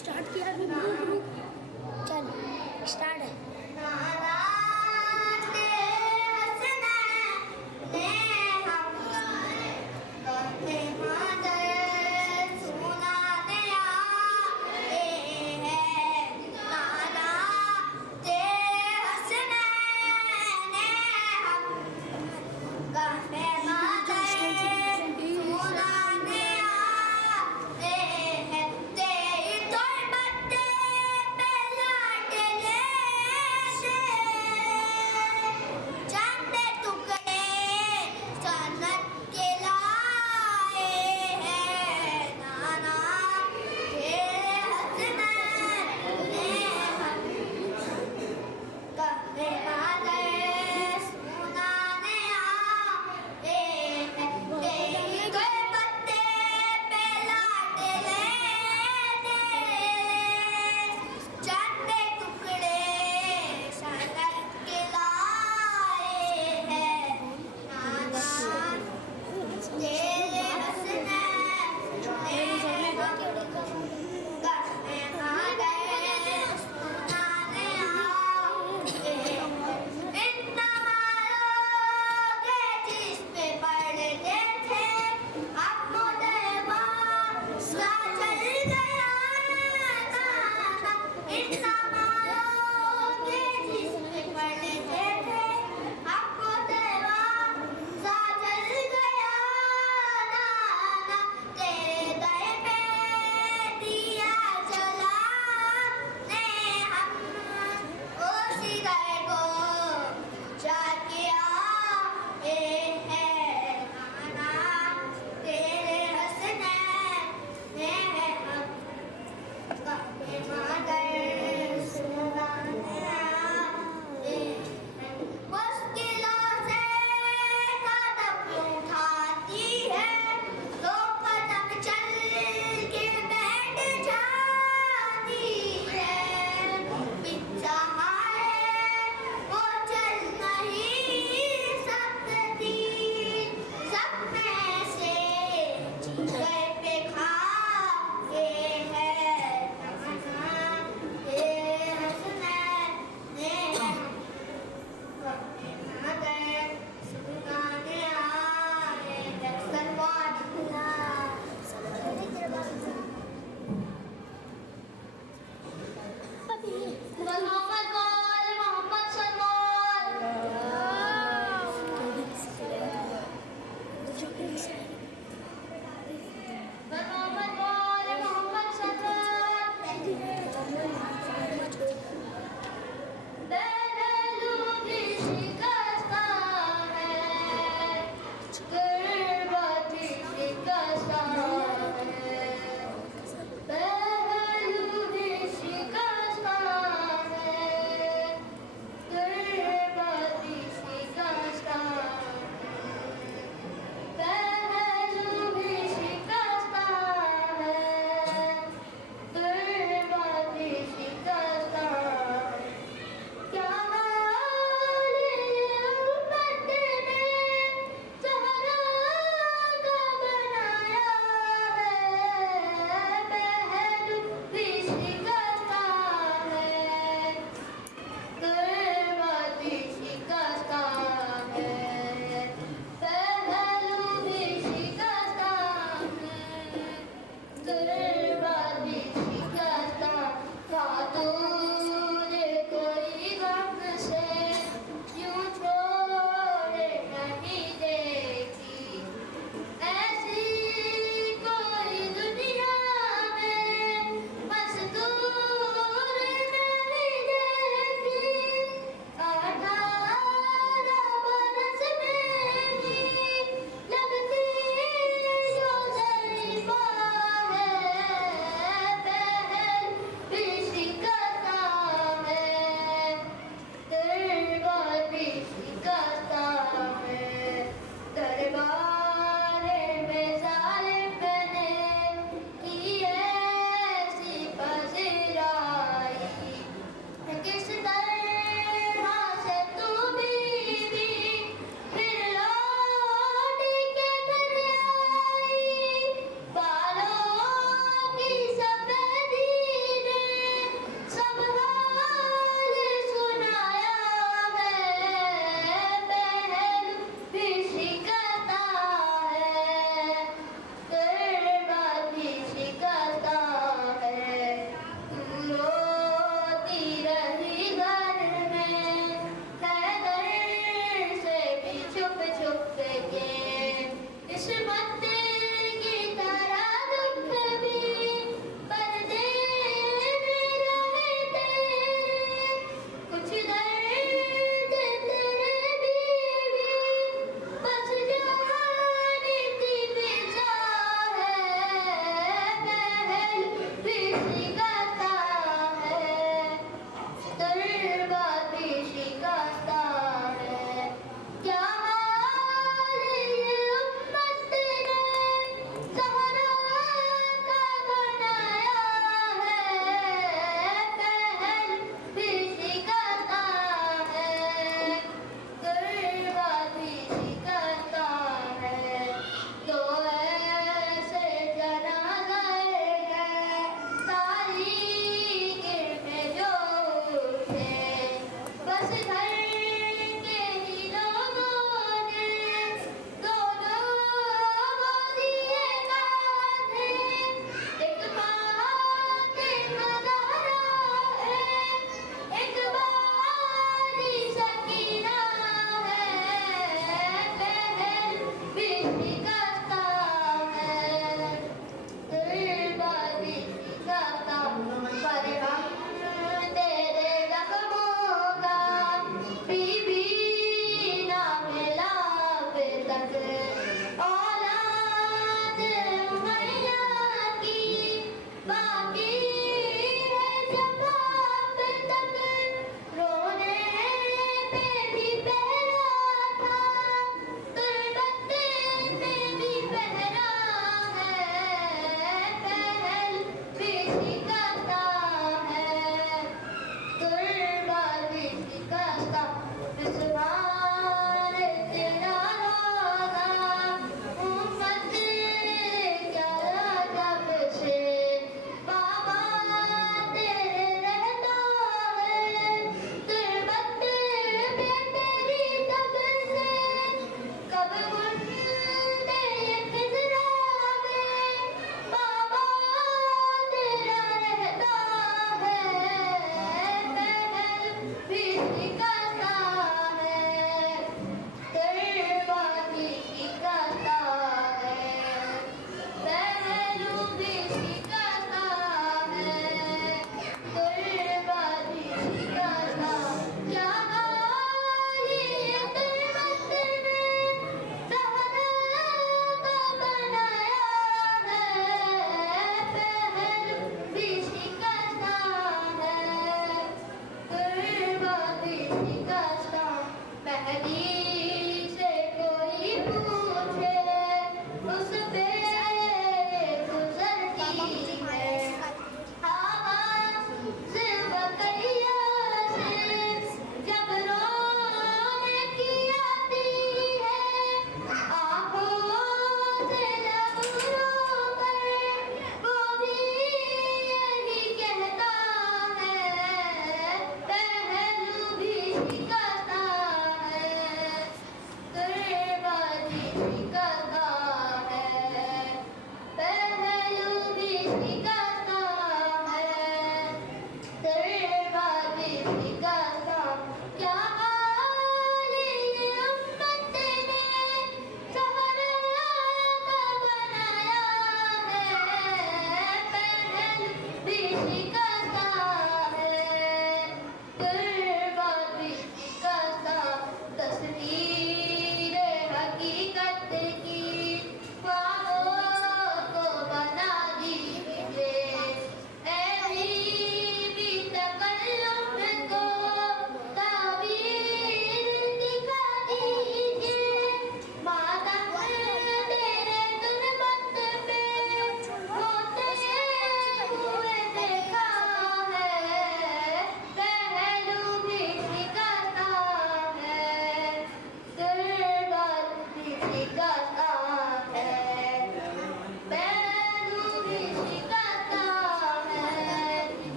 Start کیا ابھی چل اسٹارٹ ہے.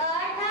18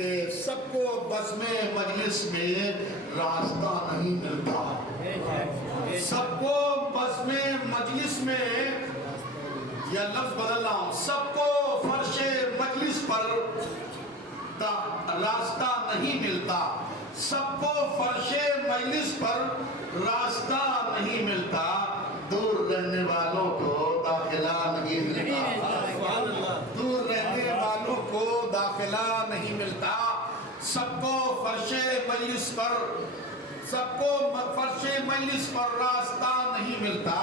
کہ سب کو بزم مجلس میں راستہ نہیں ملتا. سب کو بزم مجلس میں، یا لفظ بدل رہا ہوں، سب کو فرش مجلس پر راستہ نہیں ملتا. سب کو فرش مجلس پر راستہ نہیں ملتا. دور رہنے والوں کو داخلہ نہیں ملتا. دور رہنے والوں کو داخلہ نہیں ملتا. سب کو فرش مجلس پر، سب کو فرش مجلس پر راستہ نہیں ملتا.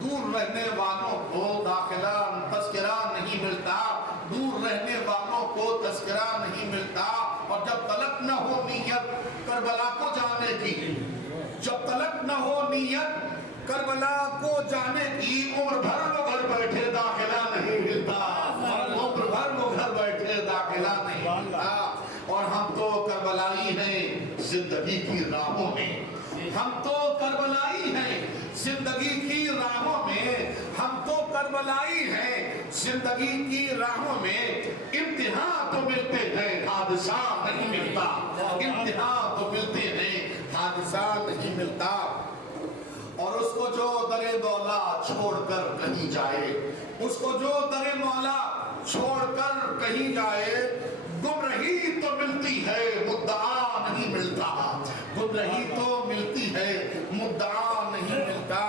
دور رہنے والوں کو داخلہ تذکرہ نہیں ملتا. دور رہنے والوں کو تذکرہ نہیں ملتا. اور جب تلک نہ ہو نیت کربلا کو جانے کی، جب تلک نہ ہو نیت کربلا کو جانے کی، عمر بھر وہ گھر بیٹھے داخلہ نہیں ملتا. عمر بھر وہ گھر بیٹھے داخلہ نہیں ملتا. اور ہم تو کربلائی ہیں زندگی کی راہوں میں. ہم تو کربلائی ہیں زندگی کی راہوں میں. ہم تو کربلائی ہیں زندگی کی راہوں میں. امتحان تو ملتے ہیں حادثہ نہیں ملتا. امتحان تو ملتے ہیں حادثہ نہیں ملتا. اور اس کو جو در مولا چھوڑ کر کہیں جائے، اس کو جو در مولا چھوڑ کر کہیں جائے، گمرہی تو ملتی ہے مدعا نہیں ملتا. گمرہی تو ملتی ہے مدعا نہیں ملتا.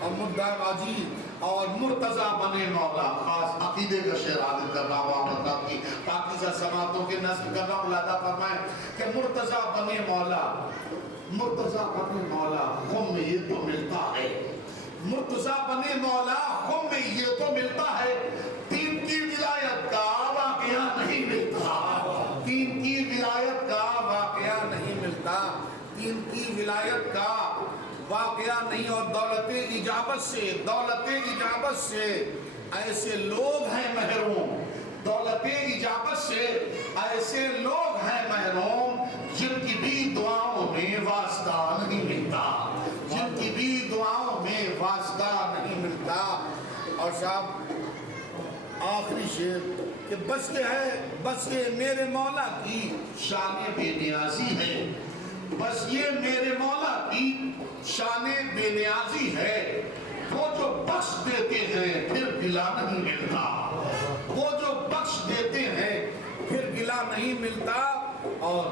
اور مدعا بازی اور مرتضی بنے مولا، خاص عقیدے کا شعر عادت کر رہا ہوں آپ کی پاکیزہ سماعتوں کے نظم کر رہا ہوں. ملاحظہ فرمائیں کہ مرتضی بنے مولا، مرتضی بنے مولا ہم میں یہ تو ملتا ہے. مرتضی بنے مولا ہم میں یہ تو ملتا ہے. تین کی ولایت کا واقعہ نہیں ملتا. تین کی ولایت کا واقعہ نہیں ملتا. تین کی ولایت کا واقعہ نہیں. اور دولت اجابت سے، دولت اجابت سے ایسے لوگ ہیں محروم. دولت اجابت سے ایسے لوگ ہیں محروم جن کی بھی دعاؤں میں واسطہ نہیں ملتا. جن کی بھی دعاؤں میں واسطہ نہیں ملتا. اور صاحب آخری شعر کہ بس یہ ہے، بس یہ میرے مولا کی شان بے نیازی ہے. بس یہ میرے مولا کی شان بے نیازی ہے. وہ جو بخش دیتے ہیں پھر گلا نہیں ملتا. وہ جو بخش دیتے ہیں پھر گلا نہیں ملتا. اور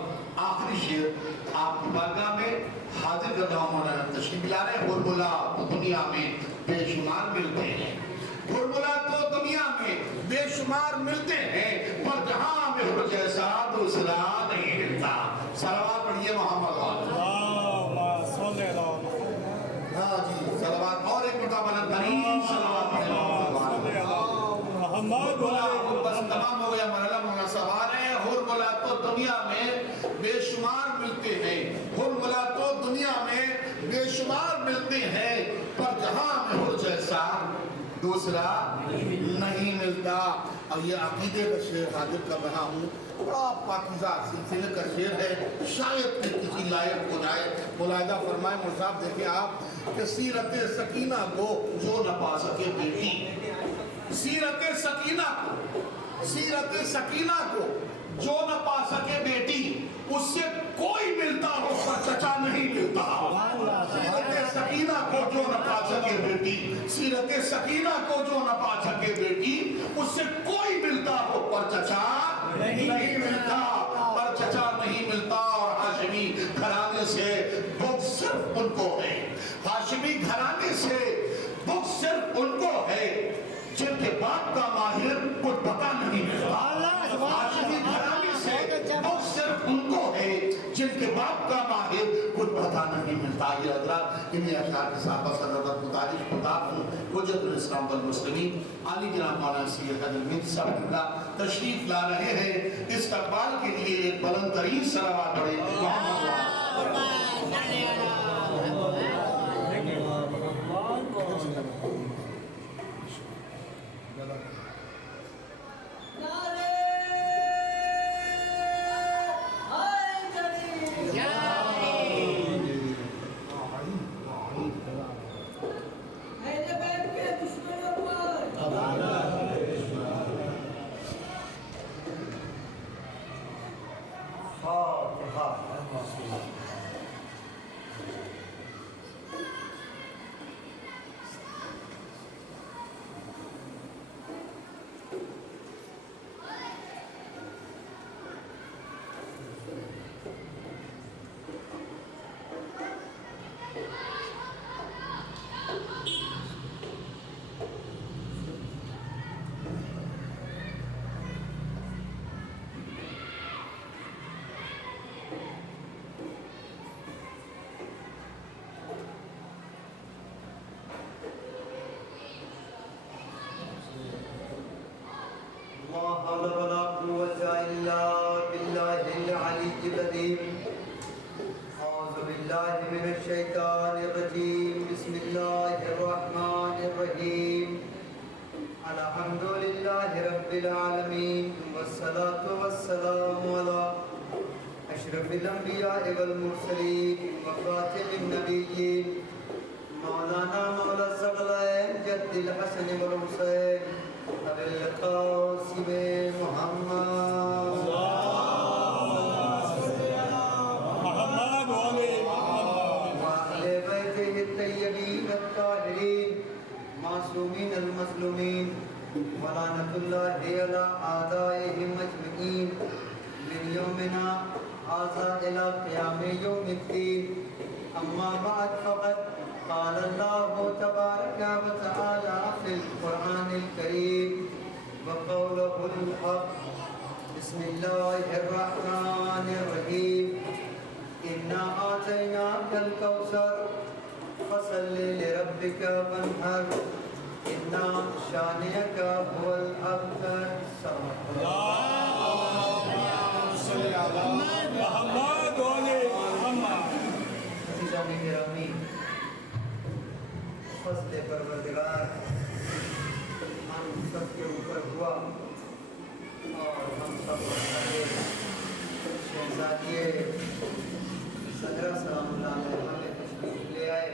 آخری شعر آپ کی بارگاہ میں حاضر کر رہا ہوں. مولانا تشریف لا رہے ہیں. بلبلا تو دنیا میں بے شمار ملتے ہیں. بلبلا تو دنیا میں بے شمار ملتے ہیں، پر جہاں میں ہو جیسا دوسرا نہیں ملتا. صلوات پڑھیے محمد والے. ہاں جی صلوات. اور ایک مرتبہ بلند ترین صلوات پڑھیے محمد والے. بس تمام ہو گیا مرحلہ مناسبات ہے. ہرملا تو دنیا میں بے شمار ملتے ہیں. ہرملا تو دنیا میں بے شمار ملتے ہیں، پر جہاں میں ہو جیسا دوسرا نہیں ملتا. اور یہ عقیدے کا شعر حاضر کر رہا ہوں. بڑا پاکیزہ سلسلے کا شعر ہے، شاید کہ کسی لائق ہو جائے. ملاحظہ فرمائیں مول صاحب، دیکھیں آپ کہ سیرت سکینہ کو جو نہ پا سکے بیٹی، سیرت سکینہ کو، سیرت سکینہ کو جو نہ پا سکے بیٹی، اس سے کوئی ملتا ہو پر چچا نہیں ملتا. سیرت سکینہ کو جو نہ پا سکے بیٹی، سیرت سکینہ کو جو نہ پا سکے بیٹی، اس سے کوئی ملتا ہو پر چچا نہیں ملتا. پر چچا نہیں ملتا. اور ہاشمی گھرانے سے بغض صرف ان کو ہے. ہاشمی گھرانے سے بغض صرف ان کو ہے جن کے باپ کا ماہر کچھ پتہ نہیں ملتا. ہاشمی گھرانے سے بغض صرف ان کو ہے جن کے باپ کا ماہر کچھ پتہ نہیں ملتا. یہ حضرات انہیں اشعار کے صحابہ صدرت متعارف خطاب ہوں. حجت الاسلام والمسلمین علی جناب مولانا سید حضرت میر صاحب قبلہ تشریف لا رہے ہیں. استقبال کے لیے ایک بلند ترین صلوات پڑھیں. لا حول ولا قوة إلا بالله العلي العظيم. أعوذ بالله من الشيطان الرجيم. بسم الله الرحمن الرحيم. الحمد لله رب العالمين والصلاة والسلام على أشرف الأنبياء والمرسلين وخاتم النبيين مولانا مولى الثقلين جد الحسن والحسين أبي القاسم محمد وأهل بيته الطيبين الطاهرين معصومين المظلومين ولعنة الله على أعدائهم أجمعين من يومنا هذا إلى قيام يوم الدين. أما بعد فقد قال الله تبارك وتعالى في القرآن الكريم وقوله الحق. بسم الله الرحمن الرحيم. إنا آتيناك الكوثر فصل لربك وانحر إن شانئك هو الأبتر. عزیزان گرامی، فضل پروردگار ہم سب کے اوپر ہوا اور ہم سب ہمارے شہزادیے صدرہ سلام اللہ علیہ ہمیں تشریف لے آئے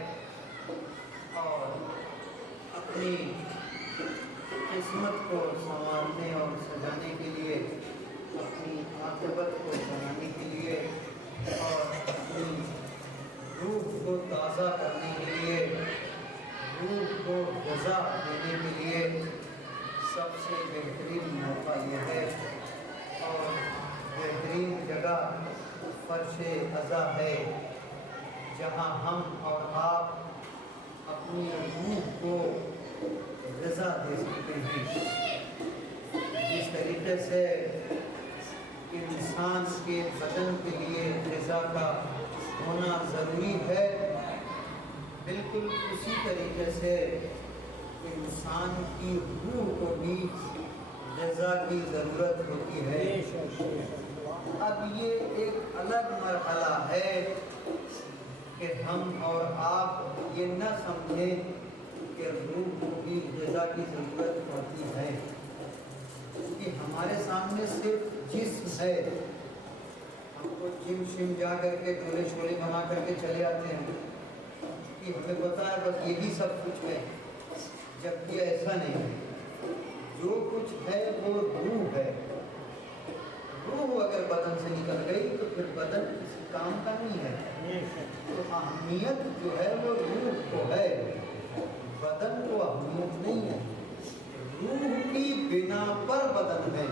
اور اپنی قسمت کو سنوارنے اور سجانے کے لیے، اپنی عاقبت کو بنانے کے لیے اور اپنی روح کو تازہ کرنے کے لیے، روح کو غذا دینے کے لیے سب سے بہترین موقع یہ ہے اور بہترین جگہ فرش عزا ہے جہاں ہم اور آپ اپنی روح کو غذا دے سکتے ہیں. جس طریقے سے انسان کے بدن کے لیے غذا کا ہونا ضروری ہے، بالکل اسی طریقے سے انسان کی روح کو بھی غذا کی ضرورت ہوتی ہے. اب یہ ایک الگ مرحلہ ہے کہ ہم اور آپ یہ نہ سمجھیں کہ روح کو بھی غذا کی ضرورت ہوتی ہے، کیونکہ ہمارے سامنے صرف جسم ہے. ہم کو جم شم جا کر کے گولے شولے بنا کر کے چلے آتے ہیں کہ ہمیں پتا ہے بس یہی سب کچھ ہے، جبکہ ایسا نہیں ہے. جو کچھ ہے وہ روح ہے. روح اگر بدن سے نکل گئی تو پھر بدن کسی کام کا نہیں ہے. تو اہمیت جو ہے وہ روح کو ہے، بدن کو اہمیت نہیں ہے. روح کی بنا پر بدن ہے.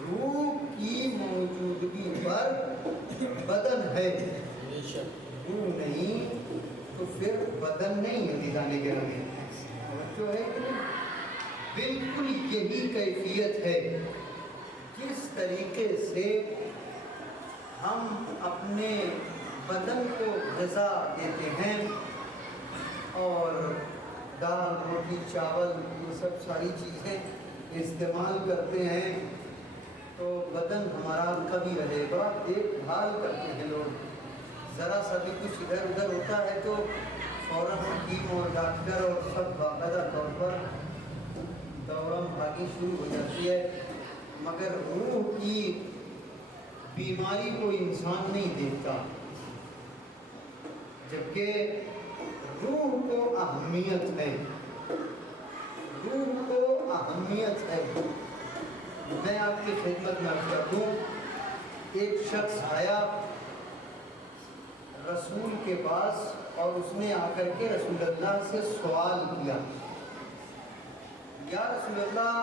روح کی موجودگی پر بدن ہے. روح نہیں تو پھر بدن نہیں ہے. دیدانے کے رنگے جو ہے بالکل یہی کیفیت ہے. جس طریقے سے ہم اپنے بدن کو غذا دیتے ہیں اور دال روٹی چاول یہ سب ساری چیزیں استعمال کرتے ہیں تو بدن ہمارا کبھی رہے گا. دیکھ بھال کرتے ہیں لوگ، ذرا سا بھی کچھ ادھر ادھر ہوتا ہے تو فوراً حکیم اور ڈاکٹر اور سب باقاعدہ طور پر دورم بھاگی شروع ہو جاتی ہے. مگر روح کی بیماری کو انسان نہیں دیکھتا، جبکہ روح کو اہمیت ہے. روح کو اہمیت ہے. میں آپ کی خدمت میں عرض کر دوں، ایک شخص آیا رسول کے پاس اور اس نے آ کر کے رسول اللہ سے سوال کیا، یا رسول اللہ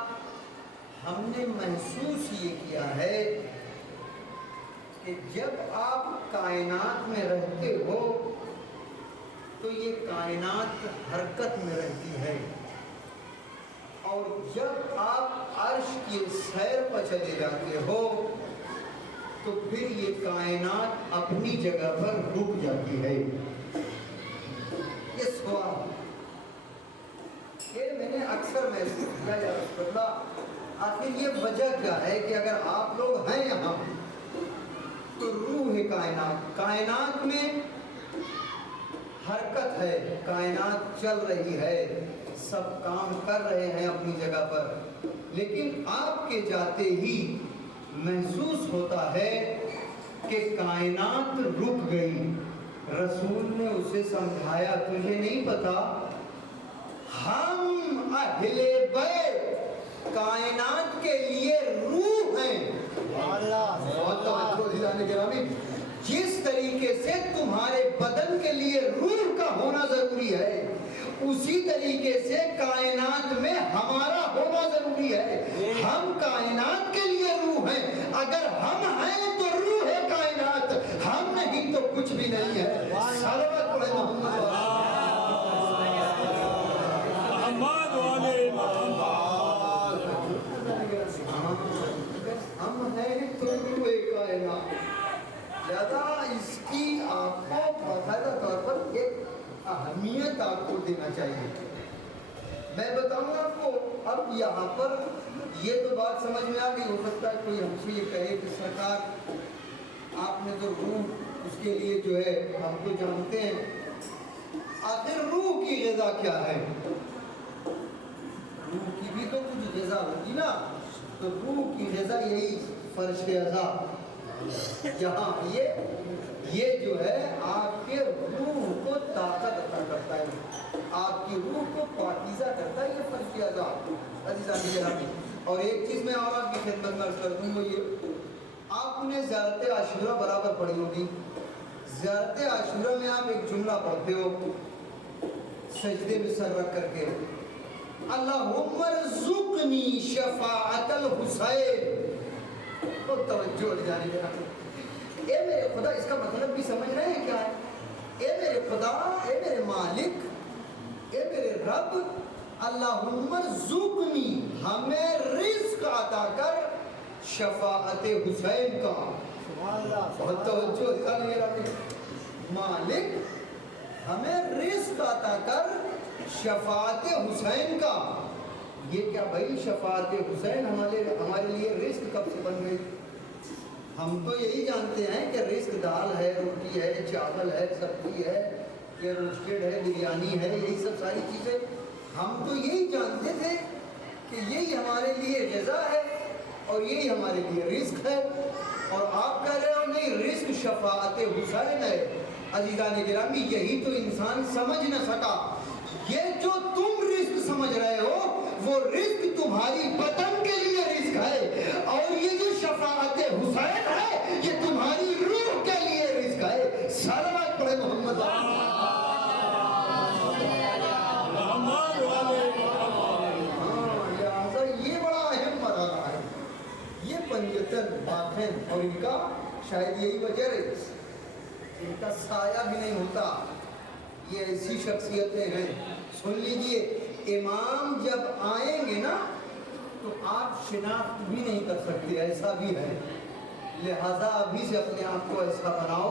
ہم نے محسوس یہ کیا ہے کہ جب آپ کائنات میں رہتے ہو تو یہ کائنات حرکت میں رہتی ہے، اور جب آپ عرش کی سیر پر چلے جاتے ہو تو پھر یہ کائنات اپنی جگہ پر رک جاتی ہے۔ یہ سوال یہ میں نے اکثر محسوس کیا، یا رسول اللہ آخر یہ وجہ کیا ہے کہ اگر آپ لوگ ہیں یہاں تو روح کائنات میں حرکت ہے، کائنات چل رہی ہے، سب کام کر رہے ہیں اپنی جگہ پر، لیکن آپ کے جاتے ہی محسوس ہوتا ہے کہ کائنات رک گئی۔ رسول نے اسے سمجھایا، تجھے نہیں پتا ہم اہل بیت کائنات کے لیے روح ہیں۔ بہت توجہ دلانے گرامی، جس طریقے سے تمہارے بدن کے لیے روح کا ہونا ضروری ہے، اسی طریقے سے کائنات میں ہمارا ہونا ضروری ہے۔ ہم کائنات کے لیے روح ہیں، اگر ہم ہیں تو روح ہے کائنات، ہم نہیں تو کچھ بھی نہیں ہے۔ صلوات پڑھیں محمد ہم ہیں تو روح کائنات، زیادہ اس کی آپ کو باقاعدہ طور پر ایک اہمیت آپ کو دینا چاہیے۔ میں بتاؤں آپ کو، اب یہاں پر یہ تو بات سمجھ میں آ گئی، ہو سکتا ہے کوئی ہم سے یہ کہے کہ سرکار آپ نے تو روح اس کے لیے جو ہے ہم تو جانتے ہیں، آخر روح کی غذا کیا ہے؟ روح کی بھی تو کچھ غذا ہوگی نا، تو روح کی غذا یہی فرش اعضا، جہاں یہ جو ہے آپ کے روح کو طاقت عطا کرتا ہے، آپ کی روح کو پاکیزہ کرتا ہے، یہ فرش اعضا عزیزان گرامی۔ اور ایک چیز میں اور آپ کی خدمت میں عرض کر دوں، وہ یہ آپ نے زیارت عاشورہ برابر پڑھی ہوگی۔ زیارت عاشورہ میں آپ ایک جملہ پڑھتے ہو سجدے میں سر رکھ کر کے، اللہم ارزقنی شفاعت الحسین۔ بہت توجہ جانی گرامی، اے میرے خدا، اس کا مطلب بھی سمجھ رہے ہیں کیا ہے؟ اے میرے خدا، اے میرے مالک، اے میرے رب، اللہم ارزقنی، ہمیں رزق عطا کر شفاعت حسین کا۔ بہت توجہ دلانے گرامی، مالک ہمیں رزق عطا کر شفاعت حسین کا۔ یہ کیا بھائی، شفاعت حسین ہمارے لیے رزق کب سے بن گئی؟ ہم تو یہی جانتے ہیں کہ رزق دال ہے، روٹی ہے، چاول ہے، سبزی ہے، یہ روسٹڈ ہے، بریانی ہے، یہی سب ساری چیزیں ہم تو یہی جانتے تھے کہ یہی ہمارے لیے غذا ہے اور یہی ہمارے لیے رزق ہے، اور آپ کہہ رہے ہو نہیں، رزق شفاعت حسین ہے۔ عزیزان گرامی، یہی تو انسان سمجھ نہ سکا، یہ جو تم رزق سمجھ رہے ہو وہ رزق تمہاری بدن کے لیے رزق ہے، اور یہ جو شفاعت حسین ہے یہ تمہاری روح کے لیے رزق ہے۔ صلوات پڑھے محمد۔ لہٰذا یہ بڑا اہم مرحلہ ہے، یہ پنجتن باتیں، اور ان کا شاید یہی وجہ ہے، ان کا سایہ بھی نہیں ہوتا۔ یہ ایسی شخصیتیں ہیں، سن لیجئے، امام جب آئیں گے نا تو آپ شناخت بھی نہیں کر سکتے، ایسا بھی ہے۔ لہذا ابھی سے اپنے آپ کو ایسا بناؤ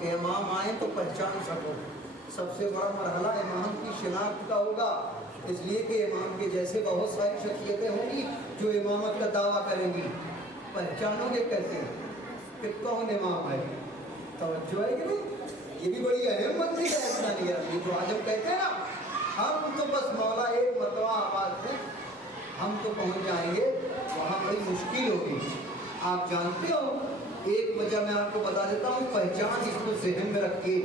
کہ امام آئیں تو پہچان سکو۔ سب سے بڑا مرحلہ امام کی شناخت کا ہوگا، اس لیے کہ امام کے جیسے بہت ساری شخصیتیں ہوں گی جو امامت کا دعویٰ کریں گی، پہچانو گے کیسے کہ کون امام ہے؟ توجہ ہے کہ نہیں؟ یہ بھی بڑی اہم منزل ہے اسلامی گرامی، جو آج ہم کہتے ہیں نا ہم تو بس مولا ایک مرتبہ آواز میں ہم تو پہنچ جائیں گے، وہاں بڑی مشکل ہوگی۔ آپ جانتے ہو، ایک وجہ میں آپ کو بتا دیتا ہوں، پہچان اس کو ذہن میں رکھیے،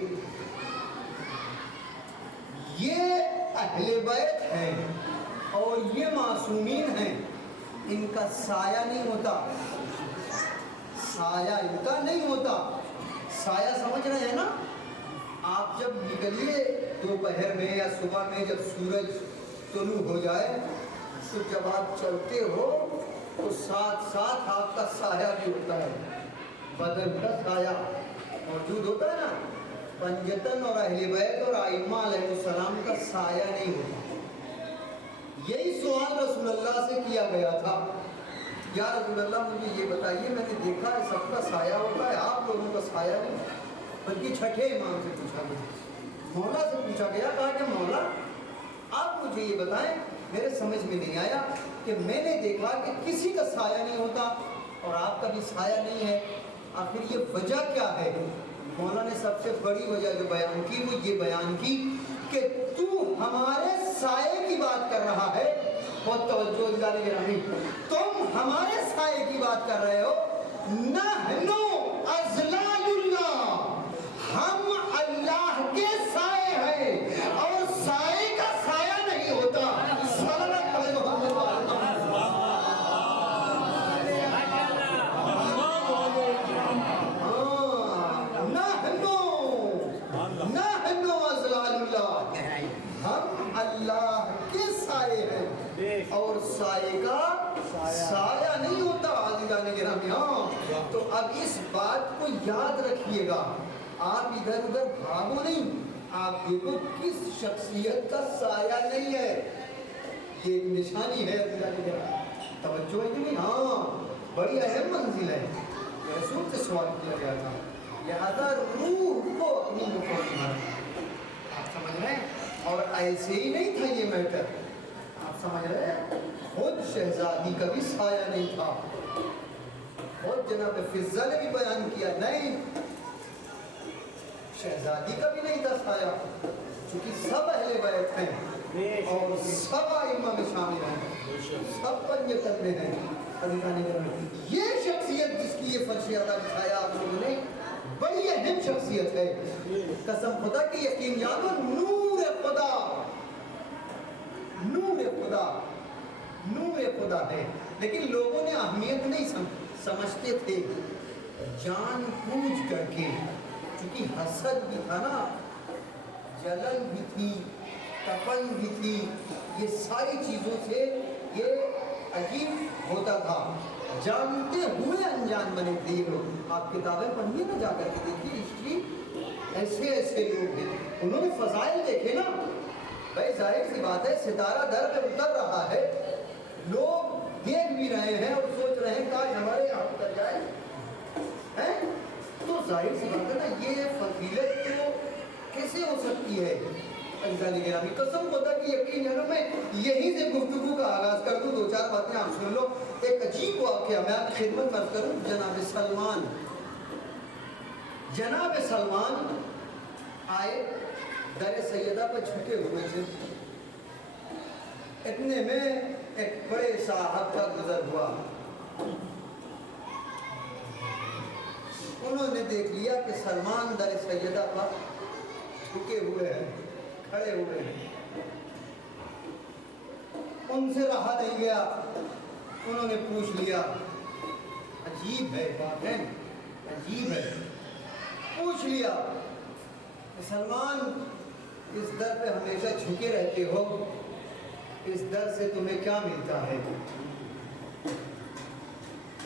یہ اہل بیت ہیں اور یہ معصومین ہیں، ان کا سایہ نہیں ہوتا، سایہ ان کا نہیں ہوتا۔ سایہ سمجھ رہے ہیں نا؟ آپ جب نکلیے دوپہر میں یا صبح میں جب سورج طلوع ہو جائے تو جب آپ چلتے ہو تو ساتھ ساتھ آپ کا سایہ بھی ہوتا ہے، بدن کا سایہ موجود ہوتا ہے نا۔ پنجتن اور اہل بیت اور ائمہ علیہ السلام کا سایہ نہیں ہوتا۔ یہی سوال رسول اللہ سے کیا گیا تھا، یا رسول اللہ مجھے یہ بتائیے، میں نے دیکھا ہے سب کا سایہ ہوتا ہے، آپ لوگوں کا سایہ نہیں، بلکہ چھٹے امام سے پوچھا گیا، مولا سے پوچھا گیا، کہا کہ مولا آپ مجھے یہ بتائیں، میرے سمجھ میں نہیں آیا کہ میں نے دیکھا کہ کسی کا سایہ نہیں ہوتا اور آپ کا بھی سایہ نہیں ہے، آخر یہ وجہ کیا ہے؟ مولا نے سب سے بڑی وجہ جو بیان کی وہ یہ بیان کی کہ تو ہمارے سائے کی بات کر رہا ہے، بہت توجہ دلانے گرامی، تم ہمارے سائے کی بات کر رہے ہو، نحنو ازلال اللہ، ہم اللہ کے سائے ہیں اور سائے کا سایہ نہیں ہوتا۔ صلی اللہ علیہ وسلم۔ نحنو ازلال اللہ، ہم اللہ کے سائے ہیں اور سائے کا سایہ نہیں ہوتا۔ عزیزان گرامی، ہاں تو اب اس بات کو یاد رکھیے گا، آپ ادھر ادھر بھاگو نہیں، آپ دیکھو کس شخصیت کا سایہ نہیں ہے، یہ ایک نشانی ہے۔ عزیزان گرامی توجہ ہے کہ نہیں؟ ہاں بڑی اہم منزل ہے، رسول سے سوال کیا گیا تھا، لہذا روح کو اپنی مقام مارا، آپ سمجھ رہے ہیں؟ اور ایسے ہی نہیں تھا یہ میٹر، آپ سمجھ رہے ہیں؟ خود شہزادی کا بھی سایہ نہیں تھا، خود جناب فضہ نے بھی بیان کیا، نہیں شہزادی کا بھی نہیں تھا سایہ، چونکہ سب اہل بیت ہیں اور سب ائمہ میں شامل ہیں، سب پنجتن میں ہیں۔ یہ شخصیت جس کی یہ فرش ادا دکھایا آپ لوگوں نے، بڑی اہم شخصیت ہے، قسم خدا کی یقین جانو، نور خدا، نور خدا، نور خدا ہے، لیکن لوگوں نے اہمیت نہیں سمجھتے تھے، جان بوجھ کر کے، چونکہ حسد بھی تھا نا، جلن بھی تھی، تپن بھی تھی، یہ ساری چیزوں سے یہ عجیب ہوتا تھا، جانتے ہوئے انجان بنے تھے یہ لوگ۔ آپ کتابیں پڑھیے نا، جا کر کے دیکھیے ہسٹری، ایسے ایسے لوگ ہیں، انہوں نے فضائل دیکھے نا، بھائی ظاہر سی بات ہے ستارہ در پہ اتر رہا ہے، لوگ دیکھ بھی رہے ہیں اور سوچ رہے ہیں کاش ہمارے یہاں اتر جائے، ہیں تو ظاہر سی بات ہے نا، یہ فضیلت تو کیسے ہو سکتی ہے؟ عزیزان گرامی قسم خدا کی یقین جانو، میں یہیں سے گفتگو کا آغاز کر دوں، دو چار باتیں آپ سن لو۔ ایک عجیب واقعہ میں آپ کی خدمت میں کروں، جناب سلمان آئے، در سیدہ پر جھکے ہوئے تھے، اتنے میں ایک بڑے صاحب کا گزر ہوا، انہوں نے دیکھ لیا کہ سلمان در سیدہ پر جھکے ہوئے ہیں، کھڑے ہوئے ہیں، ان سے رہا نہیں گیا، انہوں نے پوچھ لیا، عجیب ہے بات ہے، عجیب ہے، پوچھ لیا کہ سلمان اس در پہ ہمیشہ جھکے رہتے ہو، اس در سے تمہیں کیا ملتا ہے؟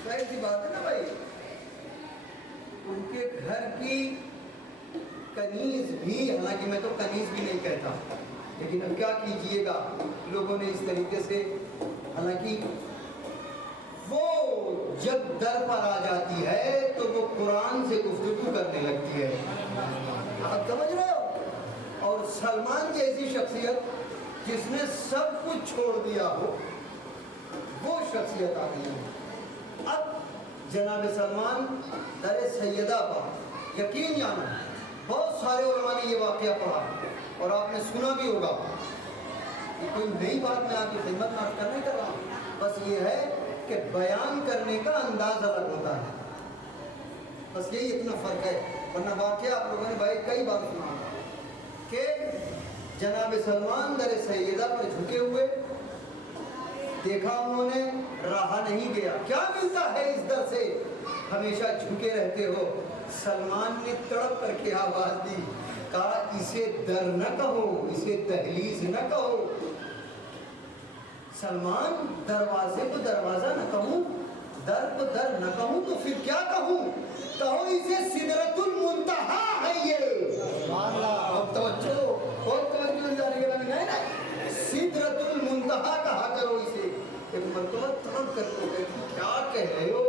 ظاہر سی بات ہے نا بھائی، ان کے گھر کی کنیز بھی، حالانکہ میں تو کنیز بھی نہیں کہتا، لیکن اب کیا کیجئے گا، لوگوں نے اس طریقے سے، حالانکہ وہ جب در پر آ جاتی ہے تو وہ قرآن سے گفتگو کرنے لگتی ہے، آپ سمجھ رہے ہو؟ اور سلمان جیسی شخصیت جس نے سب کچھ چھوڑ دیا ہو، وہ شخصیت آ گئی ہے۔ اب جناب سلمان در سیدہ پر، یقین جانو بہت سارے علماء نے یہ واقعہ پڑھا اور آپ نے سنا بھی ہوگا، یہ کوئی نئی بات میں آپ کی خدمت میں آپ نہیں کر رہا ہوں، بس یہ ہے کہ بیان کرنے کا انداز الگ ہوتا ہے، بس یہی اتنا فرق ہے، ورنہ واقعہ آپ لوگوں نے بھائی کئی بار سنا کہ جناب سلمان در سیدہ پر جھکے ہوئے، دیکھا انہوں نے رہا نہیں گیا. کیا ملتا ہے اس در سے ہمیشہ جھکے رہتے ہو؟ سلمان نے تڑپ کر کے آواز دی, کہا اسے در نہ کہو, اسے دہلیز نہ کہو. سلمان, دروازے کو دروازہ نہ کہوں, در کو در نہ کہوں تو پھر کیا کہوں؟ کہو اسے سدرۃ المنتہا ہے. یہ اب توجہ, بہت توجہ جانے کے بعد نہیں نا, سدرۃ المنتہا کہا کرو اسے. ایک مرتبہ تڑپ کر کے کیا کہہ رہے ہو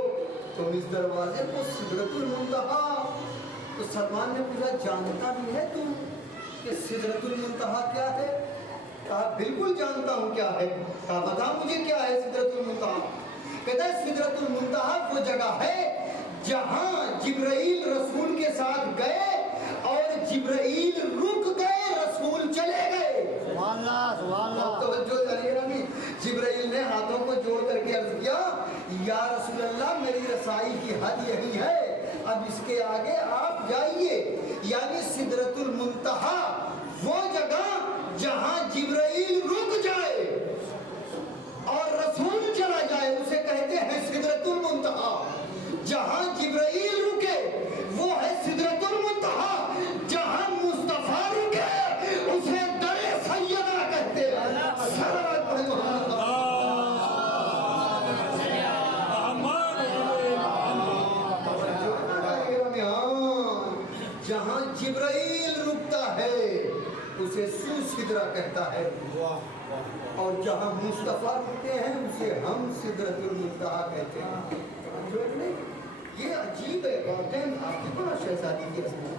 تم اس دروازے کو سدرۃ المنتہا؟ تو سلمان نے پوچھا جانتا بھی ہے تم کہ سدرۃ المنتہا کیا ہے؟ کہا بالکل جانتا ہوں کیا ہے. کہا بتا مجھے کیا ہے سدرۃ المنتہا؟ کہتا ہے سدرۃ المنتہا وہ جگہ ہے جہاں جبرائیل رسول کے ساتھ گئے اور جبرائیل رک گئے, رسول چلے گئے. سبحان اللہ, سبحان اللہ. توجہ جانیے نا, جبرائیل نے ہاتھوں کو جوڑ کر کے عرض کیا یا رسول اللہ میری رسائی کی حد یہی ہے, اب اس کے آگے آپ جائیے. یعنی سدرۃ المنتہا وہ جگہ جہاں جبرائیل رک جائے اور رسول چلا جائے اسے کہتے ہیں سدرۃ المنتہا. جہاں جبرائیل رکے وہ ہے سدرۃ المنتہا, جہاں مصطفیٰ رکے اسے در سیدہ کہتے ہیں. جہاں جبرائیل رکتا ہے اسے سو سدرہ کہتا ہے, اور جہاں مصطفیٰ رکتے ہیں اسے ہم سدرۃ المنتہا کہتے ہیں. یہ عجیب ہے واقعی. آپ دیکھو نا شہزادی کی رسم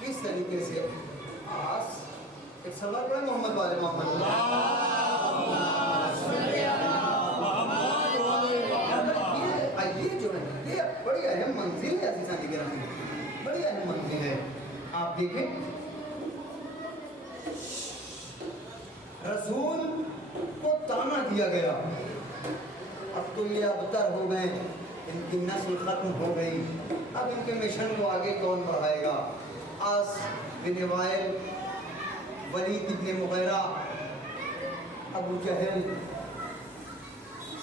کس طریقے سے. آس ایک سوال پڑھے محمد والے محمد, یہ جو ہے یہ بڑی اہم منزل ہے عزیزان گرامی, بڑی اہم منزل ہے. آپ دیکھیں رسول کو تانا دیا گیا, اب تو یہ ابتر ہو گئے, ان کی نسل ختم ہو گئی, اب ان کے مشن کو آگے کون بڑھائے گا؟ آس بن وائل, ولید بن مغیرہ, ابو جہل,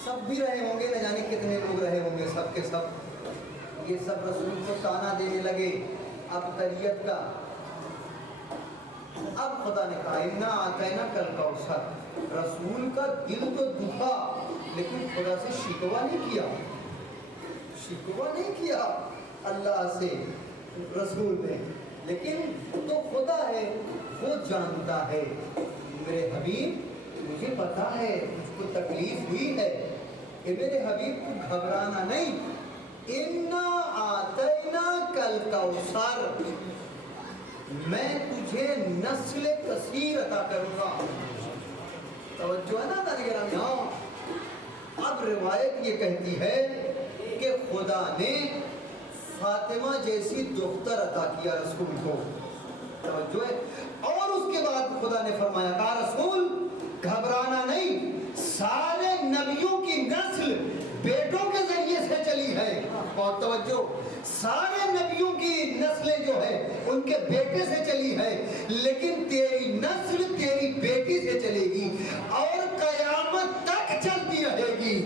سب بھی رہے ہوں گے, نہ جانے کتنے لوگ رہے ہوں گے, سب کے سب یہ سب رسول کو تانا دینے لگے ابتریت کا. اب خدا نے کہا انا اعطینا الکوثر. رسول کا دل تو دکھا لیکن خدا سے شکوہ نہیں کیا, شکوہ نہیں کیا اللہ سے رسول نے, لیکن تو خدا ہے وہ جانتا ہے. میرے حبیب مجھے پتا ہے مجھ کو تکلیف ہوئی ہے, کہ میرے حبیب کو گھبرانا نہیں. انا اعطیناک الکوثر, میں تجھے نسل کثیر عطا کروں گا. توجہ ہے نا نگرانی. ہاں اب روایت یہ کہتی ہے کہ خدا نے فاطمہ جیسی دختر عطا کیا رسول کو. توجہ ہے. اور اس کے بعد خدا نے فرمایا کہا رسول گھبرانا نہیں, سارے نبیوں کی نسل بیٹوں کے ذریعے سے چلی ہے. اور توجہ, سارے نبیوں کی نسلیں جو ہے ان کے بیٹے سے چلی ہے, لیکن تیری نسل تیری بیٹی سے چلے گی اور قیامت تک چلتی رہے گی.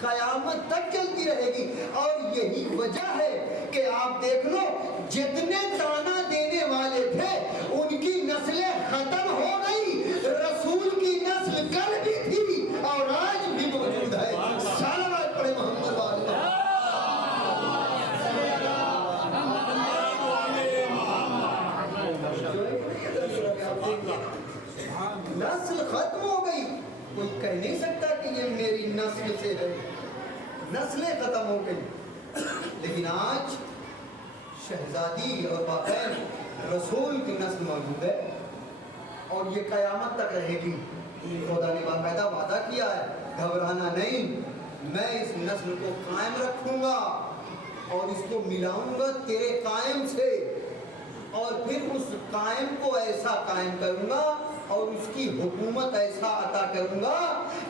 قیامت تک چلتی رہے گی. اور یہی وجہ ہے کہ آپ دیکھ لو جتنے تانا دینے والے تھے ان کی نسلیں ختم ہو گئی, رسول کی نسل کل بھی تھی اور آج بھی موجود ہے. صلوات پڑھے محمد والے. نسل ختم ہو گئی, کوئی کہہ نہیں سکتا کہ یہ میری نسل سے ہے, نسلیں ختم ہو گئی. لیکن آج شہزادی اور باقی رسول کی نسل موجود ہے اور یہ قیامت تک رہے گی. خدا نے باقاعدہ وعدہ کیا ہے گھبرانا نہیں, میں اس نسل کو قائم رکھوں گا اور اس کو ملاؤں گا تیرے قائم سے, اور پھر اس قائم کو ایسا قائم کروں گا اور اس کی حکومت ایسا عطا کروں گا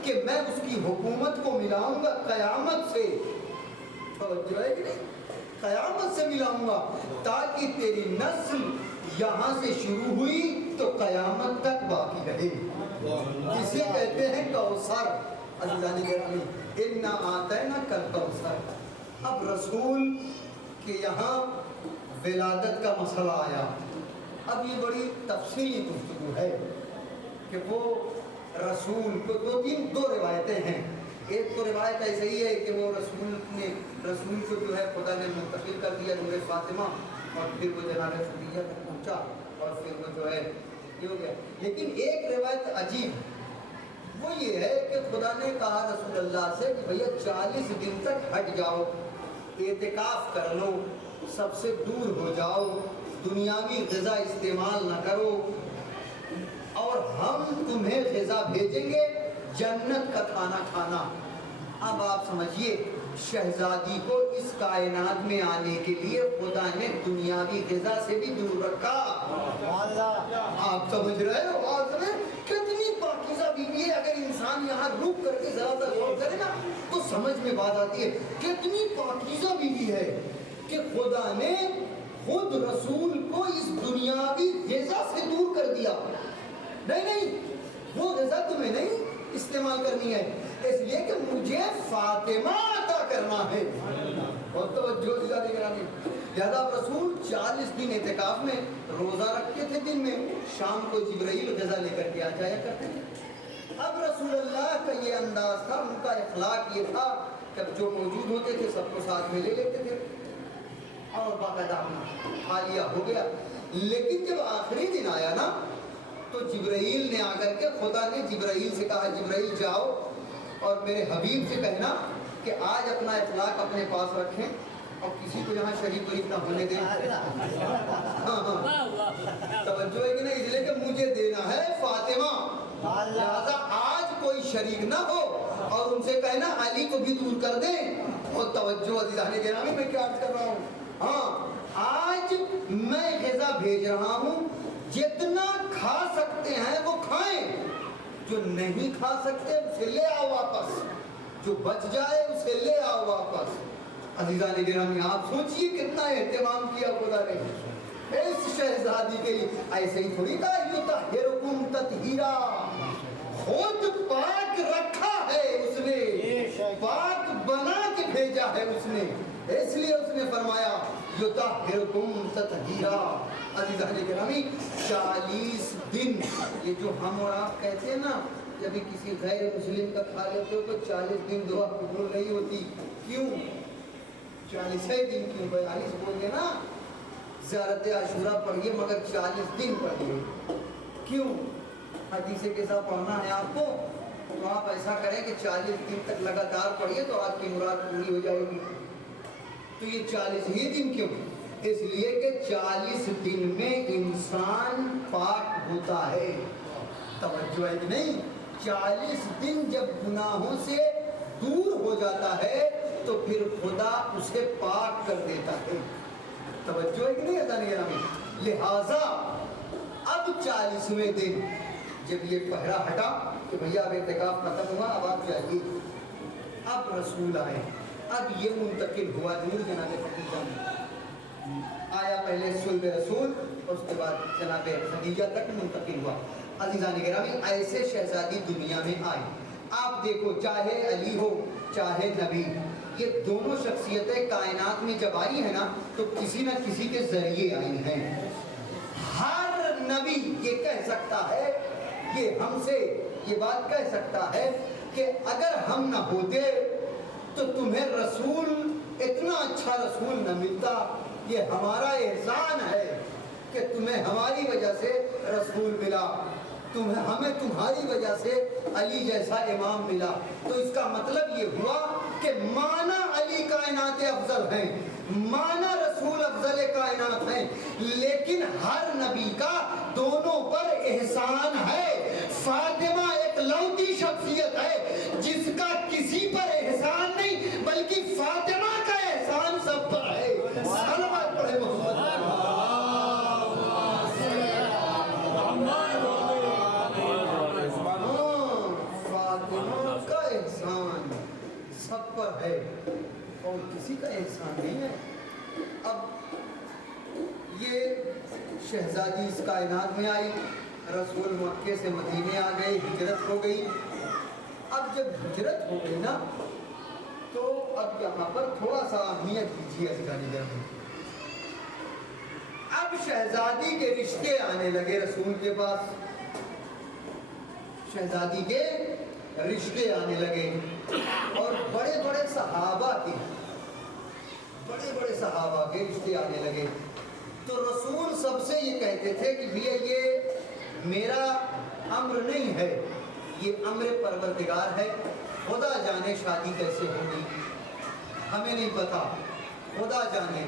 کہ میں اس کی حکومت کو ملاؤں گا قیامت سے. توجہ ہے کہ نہیں, قیامت سے ملاؤں گا, تاکہ تیری نسل یہاں سے شروع ہوئی تو قیامت تک باقی رہے. کسی کہتے ہیں کوثر. عزیزان گرامی انا اعطیناک الکوثر. اب رسول کے یہاں ولادت کا مسئلہ آیا. اب یہ بڑی تفصیلی گفتگو ہے کہ وہ رسول کو دو روایتیں ہیں. ایک تو روایت ایسے ہی ہے کہ وہ رسول کو جو ہے خدا نے منتقل کر دیا نور فاطمہ اور پھر وہ جناب خدیجہ تک پہنچا اور پھر وہ جو ہے یہ ہو گیا. لیکن ایک روایت عجیب وہ یہ ہے کہ خدا نے کہا رسول اللہ سے کہ بھیا 40 دن تک ہٹ جاؤ, اعتکاف کر لو, سب سے دور ہو جاؤ, دنیاوی غذا استعمال نہ کرو, اور ہم تمہیں غذا بھیجیں گے جنت کا کھانا کھانا. اب آپ سمجھیے شہزادی کو اس کائنات میں آنے کے لیے خدا نے دنیاوی غذا سے بھی دور رکھا. آپ سمجھ رہے ہو آج میں کتنی پاکیزہ بیوی ہے. اگر انسان یہاں رک کر کے ذرا سا غور کرے نا تو سمجھ میں بات آتی ہے کتنی پاکیزہ بیوی ہے کہ خدا نے خود رسول کو اس دنیاوی غذا سے دور کر دیا. نہیں وہ غذا تمہیں نہیں استعمال کرنی ہے, اس لیے کہ مجھے فاطمہ عطا کرنا ہے. اور توجہ دلانے گرامی لہذا رسول 40 دن اعتکاف میں روزہ رکھتے تھے. دن میں شام کو جبرائیل غذا لے کر کے آ جایا کرتے تھے. اب رسول اللہ کا یہ انداز تھا, ان کا اخلاق یہ تھا کہ جو موجود ہوتے تھے سب کو ساتھ میں لے لیتے تھے اور باقاعدہ حالیہ ہو گیا. لیکن جب آخری دن آیا نا تو جبرائیل نے آ کر کے خدا نے جبرائیل سے کہا جبرائیل جاؤ اور میرے حبیب سے کہنا کہ آج اپنا اخلاق اپنے پاس رکھیں اور کسی کو یہاں شریک وریک نہ ہونے دیں. توجہ ہے کہ نہیں, اس لیے کہ مجھے دینا ہے فاطمہ, لہذا آج کوئی شریک نہ ہو. اور ان سے کہنا علی کو بھی دور کر دیں. اور توجہ عزیزان گرامی میں کیا عرض کر رہا ہوں, ہاں آج میں غذا بھیج رہا ہوں, جتنا کھا سکتے ہیں وہ کھائیں, جو نہیں کھا سکتے اسے لے آؤ واپس, جو بچ جائے اسے لے آؤ واپس. عزیزان گرامی آپ سوچئے کتنا اہتمام کیا خدا نے اس شہزادی کے لیے. ایسے ہی تھوڑی کہا یطہرکم تطہیرا, خود پاک رکھا ہے اس نے, پاک بنا کے بھیجا ہے اس نے, اس لیے اس نے فرمایا یطہرکم تطہیرا. عزیزان گرامی 40 دن, یہ جو ہم اور آپ کہتے ہیں نا جب کسی غیر مسلم کا کھا لیتے ہو تو 40 دن دعا قبول نہیں ہوتی. کیوں 40 دن کیوں, 42 بول گے نا, زیارت عاشورہ پڑھیے مگر 40 دن پڑھیے. کیوں, حدیث کے ساتھ پڑھنا ہے آپ کو تو آپ ایسا کریں کہ 40 دن تک لگاتار پڑھیے تو آپ کی مراد پوری ہو جائے گی. تو یہ 40 ہی دن کیوں, اس لیے کہ 40 دن میں انسان پاک ہوتا ہے. توجہ ہے کہ نہیں, 40 دن جب گناہوں سے دور ہو جاتا ہے تو پھر خدا اسے پاک کر دیتا ہے. توجہ ہے کہ نہیں عزیزان گرامی, لہٰذا اب 40ویں دن جب یہ پہرا ہٹا کہ بھیا اب اعتکاف ختم ہوا اب آپ جائیے, اب رسول آئے. اب یہ منتقل ہوا نور جناب خدیجہ میں آیا, پہلے صلب رسول اور اس کے بعد جناب خدیجہ تک منتقل ہوا. عزیزان گرامی ایسے شہزادی دنیا میں آئی. آپ دیکھو چاہے علی ہو چاہے نبی, یہ دونوں شخصیتیں کائنات میں جب آئی ہیں نا تو کسی نہ کسی کے ذریعے آئی ہیں. ہر نبی یہ کہہ سکتا ہے, یہ ہم سے یہ بات کہہ سکتا ہے کہ اگر ہم نہ ہوتے تو تمہیں رسول اتنا اچھا رسول نہ ملتا. یہ ہمارا احسان ہے کہ تمہیں ہماری وجہ سے رسول ملا, ہمیں تمہاری وجہ سے علی جیسا امام ملا. تو اس کا مطلب یہ ہوا کہ مانا علی کائنات افضل ہیں, مانا رسول افضل کائنات ہیں, لیکن ہر نبی کا دونوں پر احسان ہے. فاطمہ ایک لوتی شخصیت ہے جس کا کسی پر احسان نہیں بلکہ فاطمہ کا احسان سب پر ہے. صلوات پڑھے محمد. فاطمہ کا احسان سب پر ہے اور کسی کا احسان نہیں ہے. اب یہ شہزادی اس کائنات میں آئی, رسول مکے سے مدینے آ گئے، ہجرت ہو گئی۔ اب جب ہجرت ہو گئی نا تو اب یہاں پر تھوڑا سا اہمیت دیجیے ازگانی گرامی۔ اب شہزادی کے رشتے آنے لگے رسول کے پاس، شہزادی کے رشتے آنے لگے، اور بڑے بڑے صحابہ کے رشتے آنے لگے۔ تو رسول سب سے یہ کہتے تھے کہ بھیا یہ میرا امر نہیں ہے، یہ امر پروردگار ہے، خدا جانے شادی کیسے ہوگی، ہمیں نہیں پتا، خدا جانے۔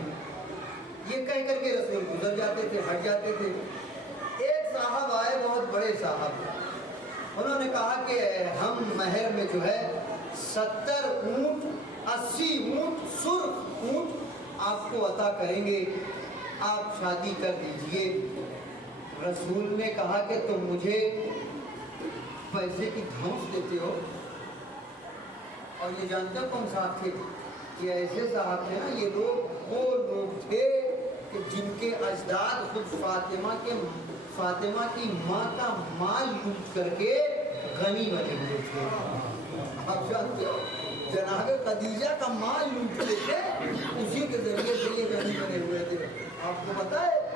یہ کہہ کر کے رسول گزر جاتے تھے، ہٹ جاتے تھے۔ ایک صاحب آئے، بہت بڑے صاحب، انہوں نے کہا کہ ہم مہر میں جو ہے 70 اونٹ، 80 اونٹ، سرخ اونٹ آپ کو عطا کریں گے، آپ شادی کر دیجئے۔ رسول نے کہا کہ تم مجھے پیسے کی دھمک دیتے ہو؟ اور یہ جانتے ہو کون صاحب تھے؟ یہ ایسے صاحب تھے نا، یہ لوگ وہ لوگ تھے کہ جن کے اجداد خود فاطمہ کی ماں کا مال لوٹ کر کے غنی بنے ہوئے تھے۔ آپ جانتے ہو جناب خدیجہ کا مال لوٹ کے تھے، اسی کے ذریعے سے یہ غنی بنے ہوئے تھے۔ آپ کو پتا ہے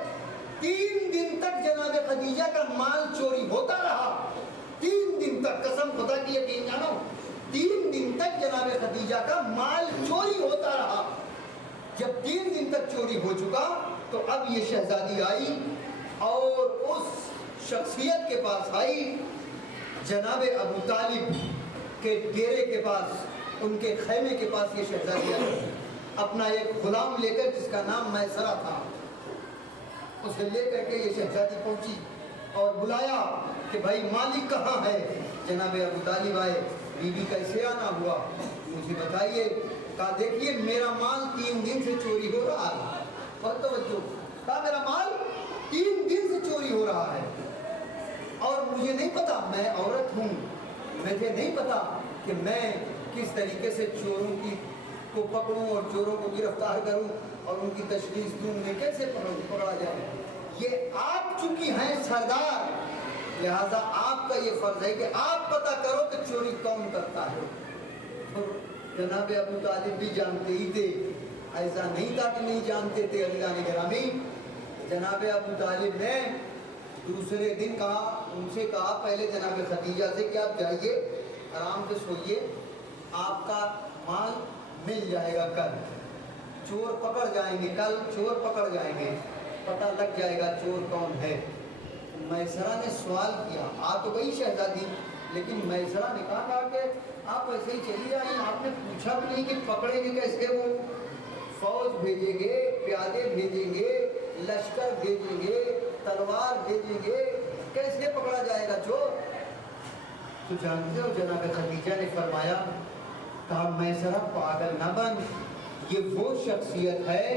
3 دن تک جناب خدیجہ کا مال چوری ہوتا رہا، 3 دن تک، قسم خدا کی یقین جانو، 3 دن تک جناب خدیجہ کا مال چوری ہوتا رہا۔ جب 3 دن تک چوری ہو چکا تو اب یہ شہزادی آئی اور اس شخصیت کے پاس آئی، جناب ابو طالب کے ڈیرے کے پاس، ان کے خیمے کے پاس یہ شہزادی آئی، اپنا ایک غلام لے کر جس کا نام میسرہ تھا، اسے لے کر کے یہ شہزادی پہنچی اور بلایا کہ بھائی مالک کہاں ہے؟ جناب ابو طالب آئے، بی بی کیسے آنا ہوا مجھے بتائیے۔ کہا دیکھیے میرا مال 3 دن سے چوری ہو رہا ہے، اور توجہ، کہا میرا مال 3 دن سے چوری ہو رہا ہے، اور مجھے نہیں پتا، میں عورت ہوں، مجھے نہیں پتا کہ میں کس طریقے سے چوروں کو پکڑوں اور چوروں کو گرفتار کروں اور ان کی تشخیص دوں، انہیں کیسے پکڑا جائے۔ یہ آپ چونکہ ہیں سردار، لہذا آپ کا یہ فرض ہے کہ آپ پتہ کرو کہ چوری کون کرتا ہے۔ جناب ابو طالب بھی جانتے ہی تھے، ایسا نہیں تھا کہ نہیں جانتے تھے۔ عزیزان گرامی، جناب ابو طالب نے دوسرے دن کہا، ان سے کہا پہلے جناب خدیجہ سے کہ آپ جائیے آرام سے سوئیے، آپ کا مال مل جائے گا، کل چور پکڑ جائیں گے، کل چور پکڑ جائیں گے، پتہ لگ جائے گا چور کون ہے۔ میسرہ نے سوال کیا، آ تو گئی شہزادی، لیکن میسرہ نے کہا کہ آپ ایسے ہی چلی جائیں، آپ نے پوچھا بھی نہیں کہ پکڑیں گے کیسے، وہ فوج بھیجیں گے، پیادے بھیجیں گے، لشکر بھیجیں گے، تلوار بھیجیں گے، کیسے پکڑا جائے گا چور؟ تو جانتے ہو جناب خدیجہ نے فرمایا، کہا میسرہ پاگل نہ بن، یہ وہ شخصیت ہے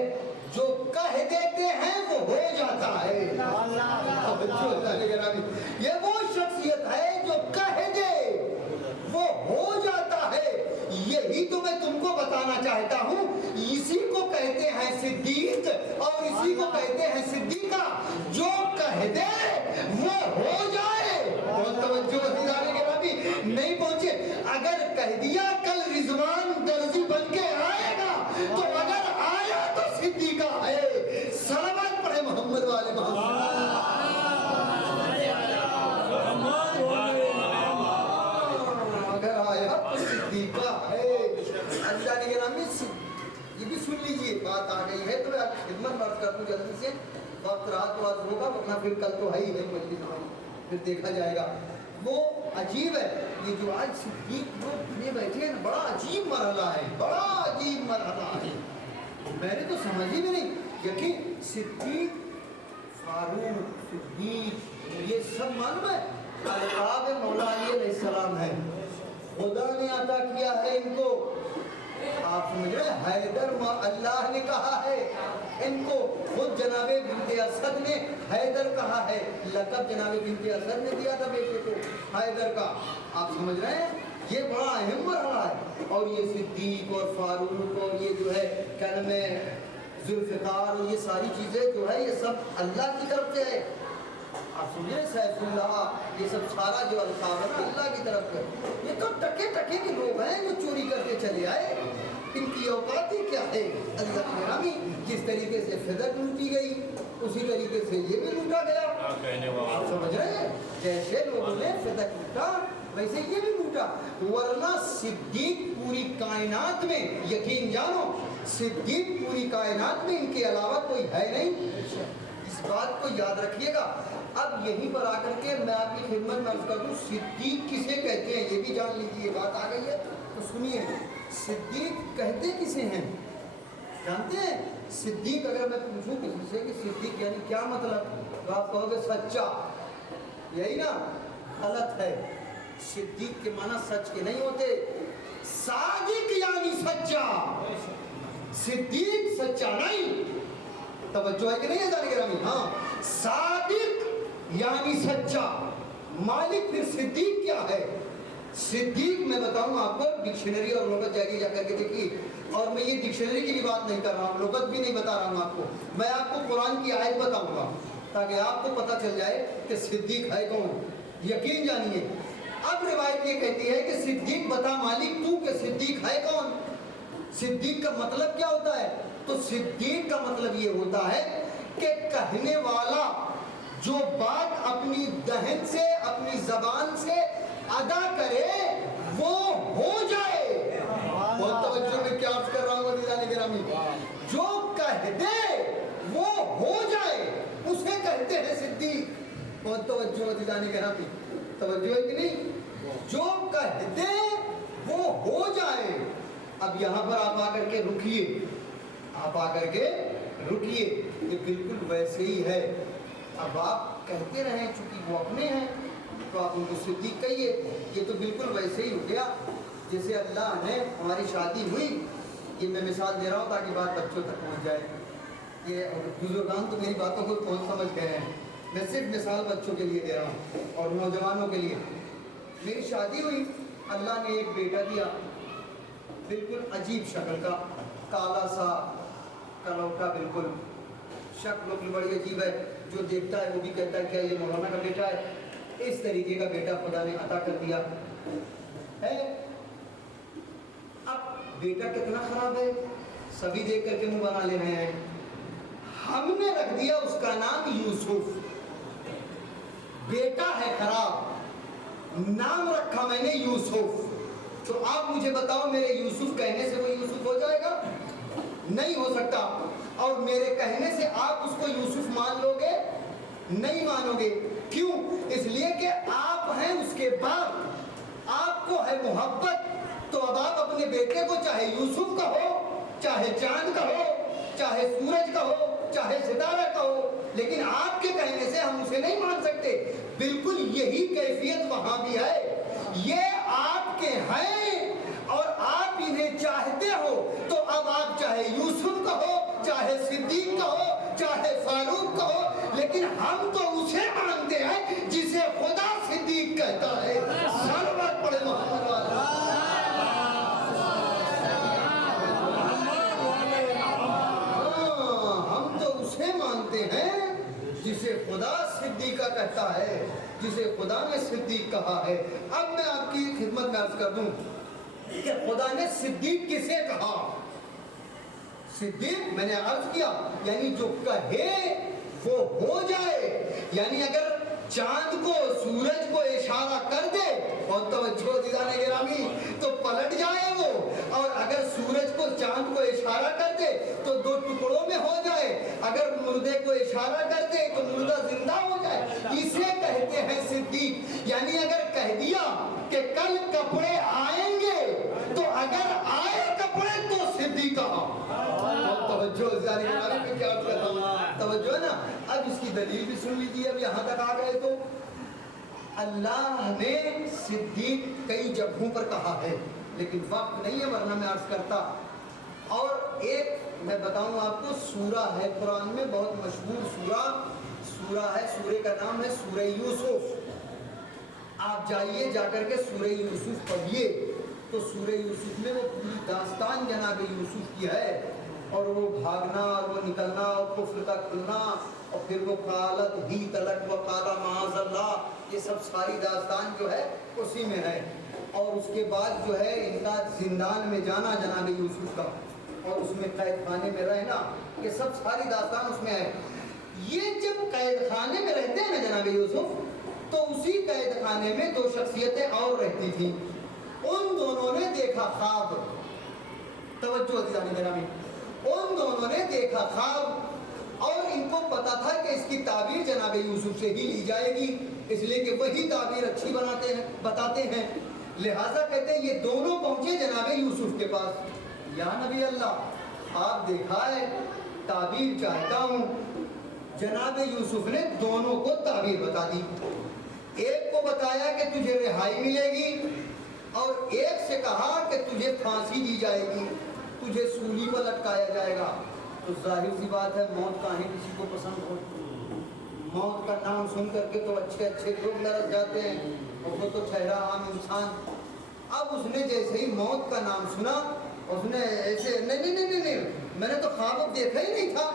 جو کہہ دیتے ہیں وہ ہو جاتا ہے۔ یہ وہ شخصیت ہے جو کہہ دے وہ ہو جاتا ہے۔ یہی تو میں تم کو بتانا چاہتا ہوں، اسی کو کہتے ہیں صدیق اور اسی کو کہتے ہیں صدیقہ، جو کہہ دے وہ ہو جائے۔ بہت توجہ عزیزان گرامی، نہیں پہنچے، اگر کہہ دیا کل رضوان درزی بن کے آئے گا، تو اگر آیا تو صدیقہ ہے۔ صلوات پڑھے محمد والے محمد، اگر آیا تو صدیقہ ہے۔ اللہ نے گرامی یہ بھی سن لیجئے، بات آ گئی ہے تو میں خدمت بات کر دوں جلدی سے، وقت رات کو آج ہوگا، ورنہ پھر کل تو ہے ہی ہے مجلس ہماری، پھر دیکھا جائے گا۔ وہ عجیب ہے، یہ جو آج صدیق لوگ بنے بیٹھے ہیں، بڑا عجیب مرحلہ ہے، بڑا عجیب مرحلہ ہے، میں نے تو سمجھ ہی بھی نہیں۔ یقین صدیق، فاروق، صدیق، یہ سب معلوم ہے القاب مولا علی علیہ السلام ہے، خدا نے عطا کیا ہے ان کو۔ آپ سمجھ رہے ہیں، حیدر اللہ نے کہا ہے ان کو، خود جناب بنت اسد نے حیدر کہا ہے، لقب جناب بنت اسد نے دیا تھا بیٹے کو حیدر کا۔ آپ سمجھ رہے ہیں یہ بڑا اہم مرحلہ ہے، اور یہ صدیق اور فاروق اور یہ جو ہے کیا نام ہے ذوالفقار اور یہ ساری چیزیں جو ہے یہ سب اللہ کی طرف سے ہے۔ آپ سمجھ رہے سیف اللہ، یہ سب سارا جو الفاظ ہے نا اللہ کی طرف کا، یہ تو ٹکے ٹکے کے لوگ ہیں جو چوری کر کے چلے آئے، ان کی اوقات ہی کیا ہے؟ اللہ گرامی جس طریقے سے فضل لوٹی گئی اسی طریقے سے یہ بھی لوٹا گیا، آپ سمجھ رہے ہیں؟ جیسے لوگوں نے فضل لوٹا ویسے یہ بھی لوٹا، ورنہ صدیق پوری کائنات میں، یقین جانو صدیق پوری کائنات میں ان کے علاوہ کوئی ہے نہیں، اس بات کو یاد رکھیے گا۔ اب یہیں پر آ کر کے میں آپ کی خدمت میں عرض کر دوں صدیق کسے کہتے ہیں یہ بھی جان لیجیے، بات آ گئی ہے تو سنیے، صدیق کہتے کسے ہیں جانتے ہیں؟ صدیق اگر میں پوچھوں کسی سے کہ صدیق یعنی کیا مطلب، تو آپ کہو گے سچا، یہی نا؟ غلط ہے، صدیق کے معنی سچ کے نہیں ہوتے، صادق یعنی سچا، صدیق سچا نہیں، توجہ ہے کہ نہیں ہے ذرا گرامی؟ ہاں، صادق یعنی سچا، مالک پھر صدیق کیا ہے؟ صدیق میں بتاؤں آپ کو، ڈکشنری اور لغت جائیے جا کر کے دیکھیے، اور میں یہ ڈکشنری کی بھی بات نہیں کر رہا ہوں، لغت بھی نہیں بتا رہا ہوں آپ کو، میں آپ کو قرآن کی آیت بتاؤں گا تاکہ آپ کو پتہ چل جائے کہ صدیق ہے کون، یقین جانیے۔ اب روایت یہ کہتی ہے کہ صدیق بتا مالک تو کہ صدیق ہے کون، صدیق کا مطلب کیا ہوتا ہے؟ تو صدیق کا مطلب یہ ہوتا ہے کہ کہنے والا جو بات اپنی دہن سے اپنی زبان سے ادا کرے وہ ہو جائے، بہت توجہ میں کیا عرض کر رہا ہوں عزیزان گرامی، جو کہہ دے وہ ہو جائے اسے کہتے ہیں صدیق، بہت توجہ عزیزان گرامی، توجہ ہے کہ نہیں؟ جو کہہ دے وہ ہو جائے۔ اب یہاں پر آپ آ کر کے رکیے، آپ آ کر کے رکیے، یہ بالکل ویسے ہی ہے، اب آپ کہتے رہیں چونکہ وہ اپنے ہیں تو آپ ان کو صدیق کہیے، یہ تو بالکل ویسے ہی ہو گیا جیسے اللہ نے ہماری شادی ہوئی، یہ میں مثال دے رہا ہوں تاکہ بات بچوں تک پہنچ جائے، یہ بزرگان تو میری باتوں کو کون سمجھ گئے ہیں، میں صرف مثال بچوں کے لیے دے رہا ہوں اور نوجوانوں کے لیے۔ میری شادی ہوئی، اللہ نے ایک بیٹا دیا، بالکل عجیب شکل کا، کالا سا کلوٹا، بالکل شکل بھی بڑی عجیب ہے، جو دیکھتا ہے وہ بھی کہتا ہے کیا یہ مولانا کا بیٹا ہے، اس طریقے کا بیٹا خدا نے عطا کر دیا ہے۔ اب بیٹا کتنا خراب ہے سبھی دیکھ کر کے منہ بنا لے رہے ہیں، ہم نے رکھ دیا اس کا نام یوسف، بیٹا ہے خراب، نام رکھا میں نے یوسف، تو آپ مجھے بتاؤ میرے یوسف کہنے سے وہ یوسف ہو جائے گا؟ نہیں ہو سکتا، اور میرے کہنے سے آپ اس کو یوسف مان لو گے؟ نہیں مانو گے، کیوں؟ اس لیے کہ آپ ہیں اس کے باپ، آپ کو ہے محبت، تو اب آپ اپنے بیٹے کو چاہے یوسف کا ہو، چاہے چاند کا ہو، چاہے سورج کا ہو، چاہے ستارہ کا ہو، لیکن آپ کے کہنے سے ہم اسے نہیں مان سکتے۔ بالکل یہی کیفیت وہاں بھی ہے، یہ آپ کے ہیں اور آپ انہیں چاہتے ہو، تو اب آپ چاہے یوسف کا ہو، چاہے صدیق کا ہو، چاہے فاروق کا ہو، لیکن ہم تو اسے مانتے ہیں جسے خدا صدیق کہتا ہے۔ سلوات پڑھے محمد والا، ہم تو اسے مانتے ہیں جسے خدا صدیقہ کہتا ہے، جسے خدا نے صدیق کہا ہے۔ اب میں آپ کی خدمت میں عرض کر دوں کہ خدا نے صدیق کسے کہا؟ صدیق میں نے عرض کیا یعنی جو کہے وہ ہو جائے، یعنی اگر چاند کو سورج کو اشارہ کر دے اور توجہ عزیزان گرامی تو پلٹ جائے وہ، اور اگر سورج کو چاند کو اشارہ کر دے تو دو ٹکڑوں میں ہو جائے، اگر مردے کو اشارہ کر دے تو مردہ زندہ ہو جائے، اسے کہتے ہیں صدیق۔ یعنی اگر کہہ دیا کہ کل کپڑے آئیں گے تو اگر آئے کپڑے تو صدیق کہا۔ توجہ عزیزان گرامی میں کیا کر رہا ہوں، توجہ ہے نا؟ اب اس کی دلیل بھی سن لیجیے، اب یہاں تک آ گئے تو اللہ نے صدیق کئی جگہوں پر کہا ہے، لیکن وقت نہیں ہے ورنہ میں عرض کرتا۔ اور ایک میں بتاؤں آپ کو سورہ ہے قرآن میں بہت مشہور سورہ ہے، سورہ کا نام ہے سورہ یوسف۔ آپ جائیے جا کر کے سورہ یوسف پڑھیے تو سورہ یوسف میں وہ پوری داستان جناب یوسف کی ہے، اور وہ بھاگنا اور وہ نکلنا اور کفر کا کھلنا اور پھر وہ قالت ہی تلک و قال معاذ اللہ، یہ سب ساری داستان جو ہے اسی میں ہے۔ اور اس کے بعد جو ہے ان کا زندان میں جانا جناب یوسف کا، اور اس میں قید خانے میں رہنا، یہ سب ساری داستان اس میں ہے۔ یہ جب قید خانے میں رہتے ہیں نا جناب یوسف، تو اسی قید خانے میں دو شخصیتیں اور رہتی تھیں۔ ان دونوں نے دیکھا خواب، توجہ عزیزانی گرامی، ان دونوں نے دیکھا خواب، اور ان کو پتا تھا کہ اس کی تعبیر جناب یوسف سے ہی لی جائے گی، اس لیے کہ وہی تعبیر اچھی بتاتے ہیں۔ لہٰذا کہتے ہیں یہ دونوں پہنچے جناب یوسف کے پاس، یا نبی اللہ آپ دیکھا ہے، تعبیر چاہتا ہوں۔ جناب یوسف نے دونوں کو تعبیر بتا دی، ایک کو بتایا کہ تجھے رہائی ملے گی، اور ایک سے کہا کہ تجھے پھانسی دی جائے گی، تجھے سولی پر لٹکایا جائے گا۔ تو ظاہر سی بات ہے موت کہاں کسی کو پسند ہو، موت کا نام سن کر کے تو اچھے اچھے لوگ لرز جاتے ہیں، اور وہ تو ٹھہرا عام انسان۔ اب اس نے جیسے ہی موت کا نام سنا، اس نے ایسے نہیں میں نے تو خواب دیکھا ہی نہیں تھا،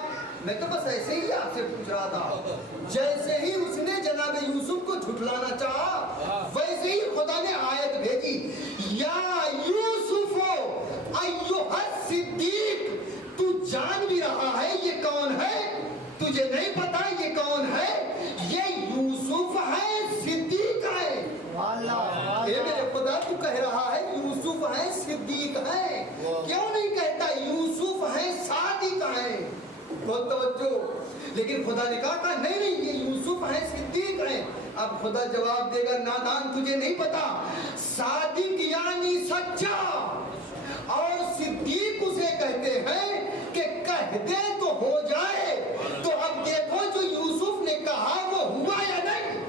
میں تو بس ایسے ہی آپ سے پوچھ رہا تھا۔ جیسے ہی اس نے جناب یوسف کو جھٹلانا چاہا، ویسے ہی خدا نے آیت بھیجی، یا یوسف ایھا الصدیق، تو جان بھی رہا ہے یہ کون ہے، تجھے نہیں پتا یہ کون ہے، یہ یوسف ہے، صدیق ہے۔ اے میرے خدا تو کہہ رہا ہے یوسف ہے، صدیق ہے، کیوں نہیں کہتا یوسف ہے، صادق ہے؟ بہت توجہ۔ لیکن خدا نے کہا نہیں یہ یوسف ہے، صدیق ہے۔ اب خدا جواب دے گا، نادان تجھے نہیں پتا، صادق یعنی سچا، اور صدیق اسے کہتے ہیں کہ کہہ دے تو ہو جائے۔ تو اب دیکھو جو یوسف نے کہا وہ ہوا یا نہیں؟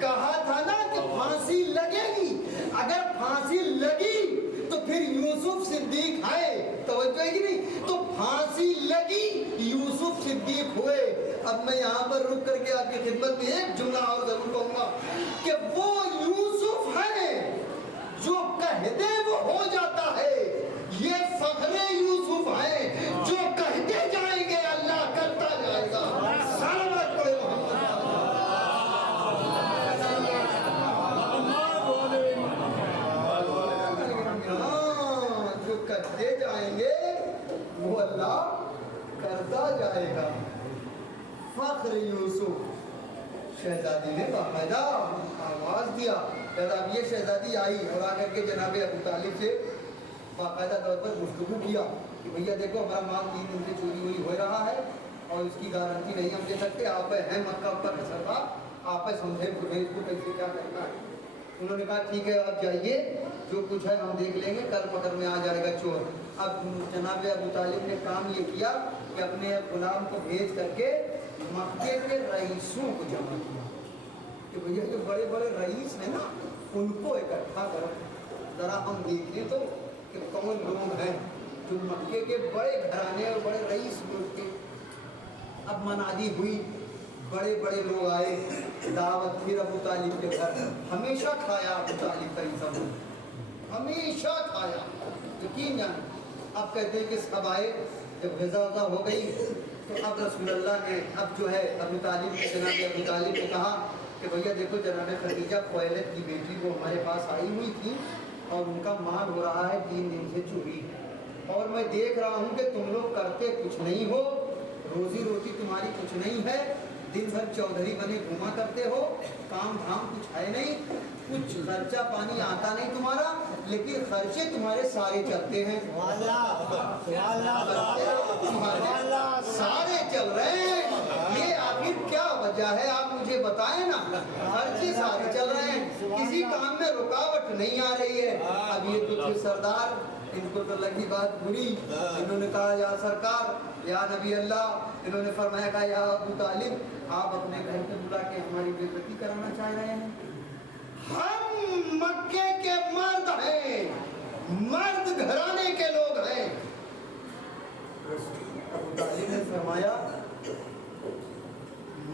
کہا تھا نا کہ پھانسی لگے گی، اگر پھانسی لگی تو پھر یوسف صدیق ہے، توجہ ہے کہ نہیں؟ تو پھانسی لگی، یوسف صدیق ہوئے۔ اب میں یہاں پر رک کر کے آپ کی خدمت میں ایک جملہ اور ضرور کہوں گا کہ وہ یوسف ہے جو کہہ دے وہ ہو جاتا ہے، یہ فخر یوسف ہے جو کہتے جائیں گے اللہ کرتا جائے گا۔ سلامت پڑھے محمد، جو کہتے جائیں گے وہ اللہ کرتا جائے گا۔ فخر یوسف، شہزادی نے باقاعدہ آواز دیا، جب اب یہ شہزادی آئی اور آ کر کے جناب ابو طالب سے باقاعدہ طور پر گفتگو کیا کہ بھیا دیکھو ہمارا مال 3 دن سے چوری ووری ہو رہا ہے اور اس کی گارنٹی نہیں ہم دے سکتے، آپ ہیں مکہ پر سردار، آپ سمجھے اس کو کیسے کیا کرنا ہے۔ انہوں نے کہا ٹھیک ہے آپ جائیے، جو کچھ ہے ہم دیکھ لیں گے، کل مگر میں آ جائے گا چور۔ اب جناب ابو طالب نے کام یہ کیا کہ اپنے غلام کو بھیج کر کے مکے کے رئیسوں کو جمع کیا کہ بھیا جو بڑے بڑے رئیس ہیں نا ان کو اکٹھا کرو، ذرا ہم دیکھیں تو کہ کون لوگ ہیں جو مکے کے بڑے گھرانے اور بڑے رئیس لوگ کے۔ اب منادی ہوئی، بڑے بڑے لوگ آئے، دعوت پھر ابو طالب کے گھر، ہمیشہ کھایا ابو طالب کا انسان، ہمیشہ کھایا، یقین جانے۔ اب کہتے ہیں کہ سب آئے، جب غذا ہو گئی تو اب رسول اللہ نے اب جو ہے ابو طالب نے جناب ابو طالب نے کہا کہ بھیا دیکھو جناب خدیجہ خویلد کی بیٹی وہ ہمارے پاس آئی ہوئی تھی اور ان کا مال ہو رہا ہے 3 دن سے چوری، اور میں دیکھ رہا ہوں کہ تم لوگ کرتے کچھ نہیں ہو، روزی روٹی تمہاری کچھ نہیں ہے، دن بھر چودھری بنے گھوما کرتے ہو، کام دھام کچھ ہے نہیں، کچھ خرچہ پانی آتا نہیں تمہارا، لیکن خرچے تمہارے سارے چلتے ہیں، سارے چل رہے ہیں، یہ آخر کیا وجہ ہے آپ مجھے بتائیں نا، خرچے سارے چل رہے ہیں، کسی کام میں رکاوٹ نہیں آ رہی ہے۔ اب یہ تو تھے سردار، ان کو تو لگی بات بری، انہوں نے کہا یا سرکار، یا نبی اللہ، انہوں نے فرمایا کہا یا ابو طالب آپ اپنے گھر پہ بلا کے ہماری بے عزتی کرانا چاہ رہے ہیں؟ ہم مکے کے مرد ہیں، مرد گھرانے کے لوگ ہیں۔ ابو طالب نے فرمایا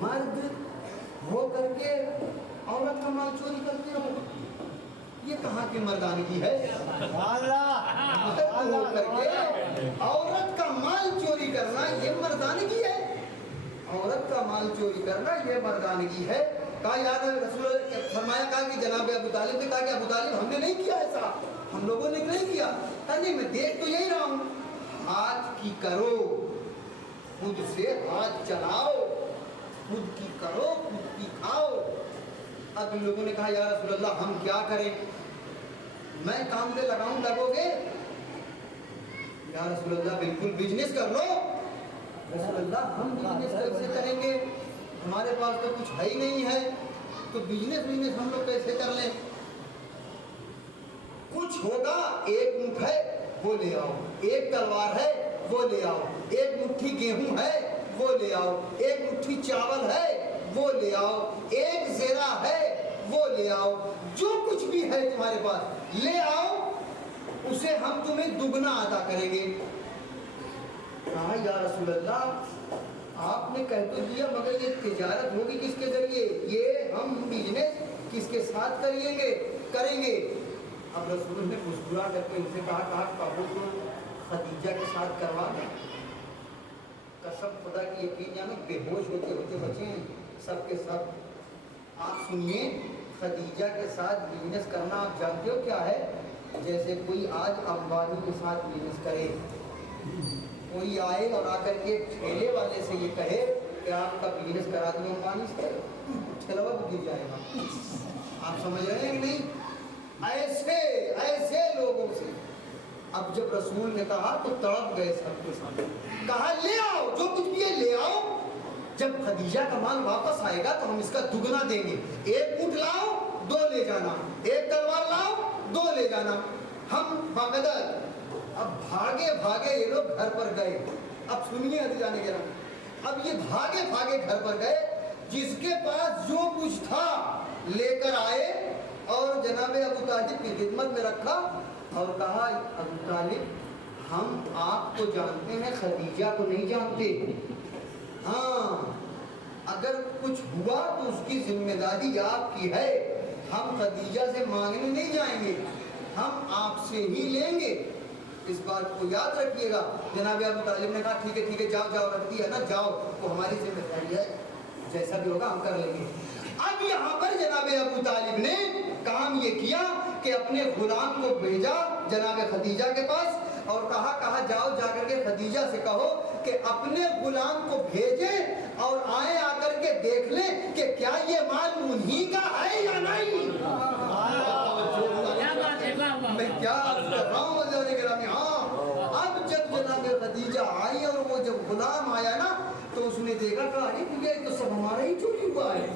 مرد ہو کر کے عورت کا مال چوری کرتے ہو، یہ کہاں کی مردانگی ہے؟ مرد ہو کر کے عورت کا مال چوری کرنا یہ مردانگی ہے؟ عورت کا مال چوری کرنا یہ مردانگی ہے؟ کہا یاد ہے رسول فرمایا کہا کہ جناب ابو طالب نے کہا کہ ابو طالب ہم نے نہیں کیا ایسا، ہم لوگوں نے نہیں کیا. کہا نہیں میں دیکھ تو یہی رہا ہوں. ہاتھ کی کرو، خود سے ہاتھ چلاؤ، خود کی کرو خود کی کھاؤ. اب ان لوگوں نے کہا یا رسول اللہ ہم کیا کریں؟ میں کام پہ لگاؤں لگو گے؟ یا رسول اللہ بالکل بزنس کر لو. رسول اللہ ہم بزنس کیسے کریں گے؟ ہمارے پاس تو کچھ ہے ہی نہیں ہے، تو بزنس ہم لوگ کیسے کر لیں؟ کچھ ہوگا، ایک اونٹ ہے وہ لے آؤ، ایک تلوار ہے وہ لے آؤ، ایک مٹھی گیہوں ہے وہ لے آؤ، ایک مٹھی چاول ہے وہ لے آؤ، ایک زیرہ ہے وہ لے آؤ، جو کچھ بھی ہے تمہارے پاس لے آؤ، اسے ہم تمہیں دگنا عطا کریں گے. کہا یا رسول اللہ آپ نے کہہ تو دیا مگر یہ تجارت ہوگی کس کے ذریعے؟ یہ ہم بزنس کس کے ساتھ کریں گے؟ اب رسول نے مسکرا کر کے ان سے کہا کابو کو خدیجہ کے ساتھ کروا دیں. قسم خدا کی یقین جانے بے ہوش ہوتے ہوتے بچے ہیں سب کے سب. آپ سنیے خدیجہ کے ساتھ بزنس کرنا آپ جانتے ہو کیا ہے؟ جیسے کوئی آج امبانی کے ساتھ بزنس کرے، کوئی آئے اور آ کر کے ٹھیلے والے سے یہ کہے کہ آپ کا بزنس کرا دوں امبانی سے، ٹھیلا وہ گر جائے گا. آپ سمجھ رہے ہیں کہ نہیں؟ ایسے لوگوں سے. اب جب رسول نے کہا تو تڑپ گئے سب کے سامنے. کہا لے آؤ جو کچھ بھی ہے لے آؤ، جب خدیجہ کا مال واپس آئے گا تو ہم اس کا دگنا دیں گے. ایک اونٹ لاؤ 2 لے جانا، ایک تلوار لاؤ 2 لے جانا. ہم باقاعدہ اب بھاگے یہ لوگ گھر پر گئے. اب سنیے جانے کے رہا، اب یہ بھاگے گھر پر گئے، جس کے پاس جو کچھ تھا لے کر آئے اور جناب ابو طالب کی خدمت میں رکھا اور کہا ابو طالب ہم آپ کو جانتے ہیں خدیجہ کو نہیں جانتے. ہاں اگر کچھ ہوا تو اس کی ذمہ داری آپ کی ہے. ہم خدیجہ سے مانگنے نہیں جائیں گے، ہم آپ سے ہی لیں گے. اس بات کو یاد رکھیے گا. جناب ابو طالب نے کہا ٹھیک ہے جاؤ رکھ دیا نا، جاؤ وہ ہماری ذمہ داری ہے، جیسا بھی ہوگا ہم کر لیں گے. اب یہاں پر جناب ابو طالب نے کام یہ کیا کہ اپنے غلام کو بھیجا جناب خدیجہ کے پاس اور کہا جاؤ جا کر کے خدیجہ سے کہو کہ اپنے غلام کو بھیجیں اور آئے آ کر کے دیکھ لیں کہ کیا یہ مال انہی کا ہے یا نہیں. میں کیا کر رہا ہوں ہاں. اب جب جناب خدیجہ آئی اور وہ جب غلام آیا نا تو اس نے دیکھا کہ ارے یہ تو سب ہمارا ہی چوری ہوا ہے.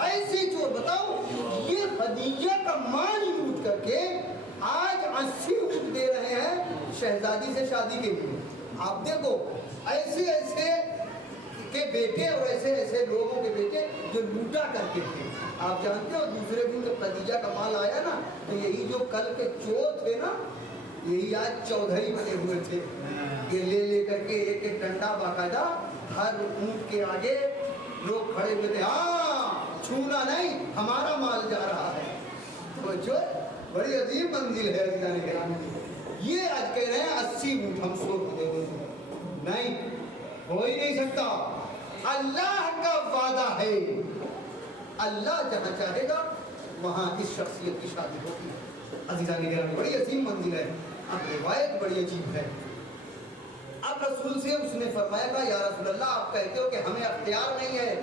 ایسی چور بتاؤ یہ خدیجہ کا مال لوٹ کر کے آج 80 اونٹ دے رہے ہیں شہزادی سے شادی کے لیے. آپ دیکھو ایسے کے بیٹے اور ایسے لوگوں کے بیٹے جو لوٹا کرتے تھے. آپ جانتے ہو دوسرے دن جب خدیجہ کا مال آیا نا تو یہی جو کل کے چور تھے نا یہی آج چودھری بنے ہوئے تھے. یہ لے کر کے ایک ڈنڈا باقاعدہ ہر اونٹ کے آگے لوگ کھڑے ہوئے تھے. ہاں چھونا نہیں ہمارا مال جا رہا ہے. تو جو بڑی عظیم منزل ہے یہ آج کہہ رہے ہیں 80 اونٹ ہم 100 دے دیں. نہیں ہو ہی نہیں سکتا. اللہ کا وعدہ ہے، اللہ جہاں چاہے گا وہاں اس شخصیت کی شادی ہوتی ہے. عزیزان گرامی بڑی عظیم منزل ہے. اب روایت بڑی عجیب ہے. اب رسول سے اس نے فرمایا تھا یا رسول اللہ آپ کہتے ہو کہ ہمیں اختیار نہیں ہے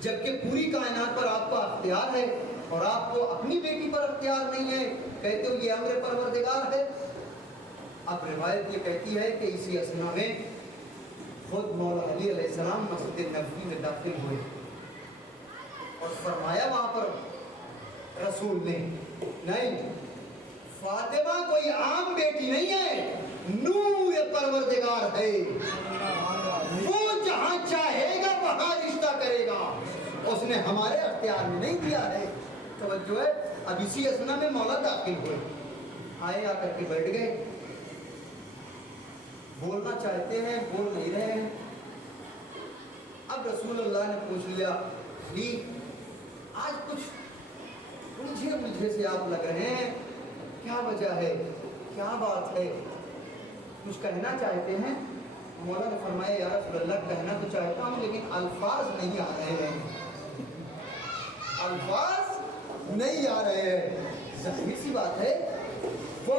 جبکہ پوری کائنات پر آپ کو اختیار ہے اور آپ کو اپنی بیٹی پر اختیار نہیں ہے، کہتے ہو یہ امر پروردگار ہے. اب روایت یہ کہتی ہے کہ اسی اسنا میں خود مولا علی علیہ السلام مسجد نبوی میں داخل ہوئے اور فرمایا وہاں پر رسول نے نہیں فاطمہ کوئی عام بیٹی نہیں ہے، نور پروردگار ہے، وہ جہاں چاہے گا وہاں رشتہ کرے گا. اس نے ہمارے اختیار میں نہیں دیا ہے. توجہ ہے. اب اسی اسنا میں مولا داخل ہوئے، آئے آ کر کے بیٹھ گئے. بولنا چاہتے ہیں بول نہیں رہے ہیں. اب رسول اللہ نے پوچھ لیا آج کچھ اچھے سے آپ لگ رہے ہیں، کیا وجہ ہے، کیا بات ہے، کچھ کہنا چاہتے ہیں؟ مولا نے فرمایا یا رسول اللہ کہنا تو چاہتا ہوں لیکن الفاظ نہیں آ رہے ہیں، الفاظ نہیں آ رہے ہیں۔ ظاہر سی بات ہے وہ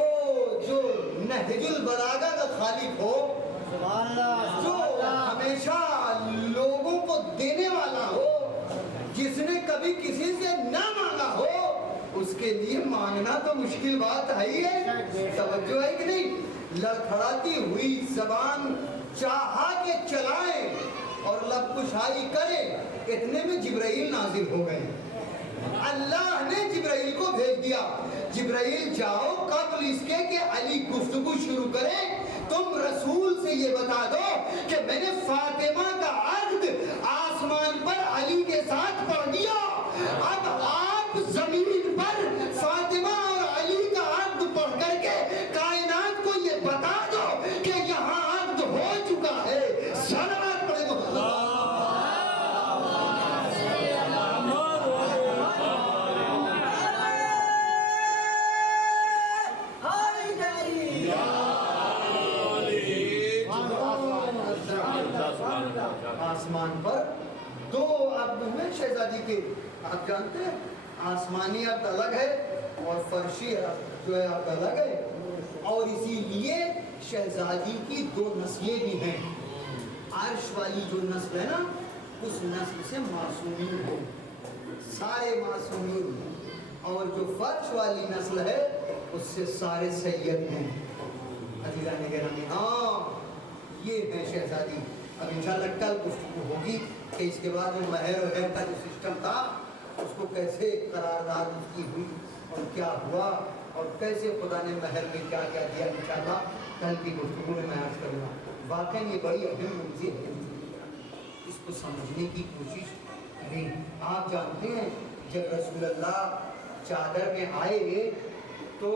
جو نہج البلاغہ کا خالق ہو، جو ہمیشہ لوگوں کو دینے والا ہو، جس نے کبھی کسی سے نہ مانگا ہو، اس کے لیے مانگنا تو مشکل بات ہے ہی ہے۔ توجہ ہے کہ نہیں؟ لڑکھڑاتی ہوئی زبان چاہا کہ چلائیں اور لب کشائی کریں، اتنے میں جبرائیل نازل ہو گئے۔ اللہ نے جبرائیل کو بھیج دیا، جبرائیل جاؤ قبل اس کے کہ علی گفتگو شروع کریں، تم رسول سے یہ بتا دو کہ میں نے فاطمہ کا عہد آسمان پر علی کے ساتھ پڑھ دیا، اب آپ زمین پر فاطمہ اور علی کا عہد پڑھ کر کے کائنات کو یہ بتا دو کہ یہاں عہد ہو چکا ہے۔ صلوات پڑھے محمد۔ آسمان پر دو عبد ہوئے شہزادی کے، آپ جانتے ہیں آسمانی عبد الگ ہے اور فرشی جو ہے عبد الگ ہے، اور اسی لیے شہزادی کی دو نسلیں بھی ہیں۔ عرش والی جو نسل ہے نا، اس نسل سے معصومین ہو، سارے معصومین، اور جو فرش والی نسل ہے اس سے سارے سید ہیں۔ عزیزان گرامی، ہاں یہ ہے شہزادی۔ اب انشاءاللہ کل گفتگو ہوگی کہ اس کے بعد جو مہر و ہیر کا جو سسٹم تھا اس کو کیسے قرارداد اس کی ہوئی اور کیا ہوا اور کیسے خدا نے مہر میں کیا کیا دیا، انشاءاللہ کل کی گفتگو میں عرض کروں گا۔ واقعی یہ بڑی اہم منزل ہے، اس کو سمجھنے کی کوشش کریں۔ آپ جانتے ہیں جب رسول اللہ چادر میں آئے تو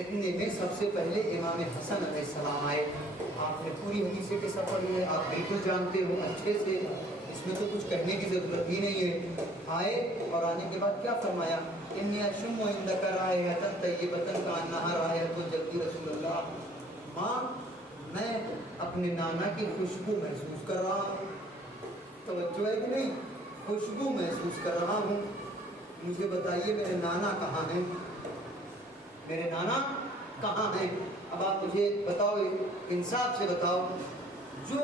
اتنے میں سب سے پہلے امام حسن علیہ السلام آئے۔ آپ نے پوری حدیث کے سفر پڑھی ہے، آپ بالکل جانتے ہو اچھے سے، اس میں تو کچھ کہنے کی ضرورت ہی نہیں ہے۔ آئے اور آنے کے بعد کیا فرمایا؟ انی اشم عندک رائحۃ طیبۃ کانہا رائحۃ جدی رسول اللہ۔ ماں میں اپنے نانا کی خوشبو محسوس کر رہا ہوں۔ توجہ ہے کہ نہیں؟ خوشبو محسوس کر رہا ہوں۔ مجھے بتائیے میرے نانا کہاں ہیں؟ میرے نانا کہاں ہیں؟ اب آپ مجھے بتاؤ، انصاف سے بتاؤ، جو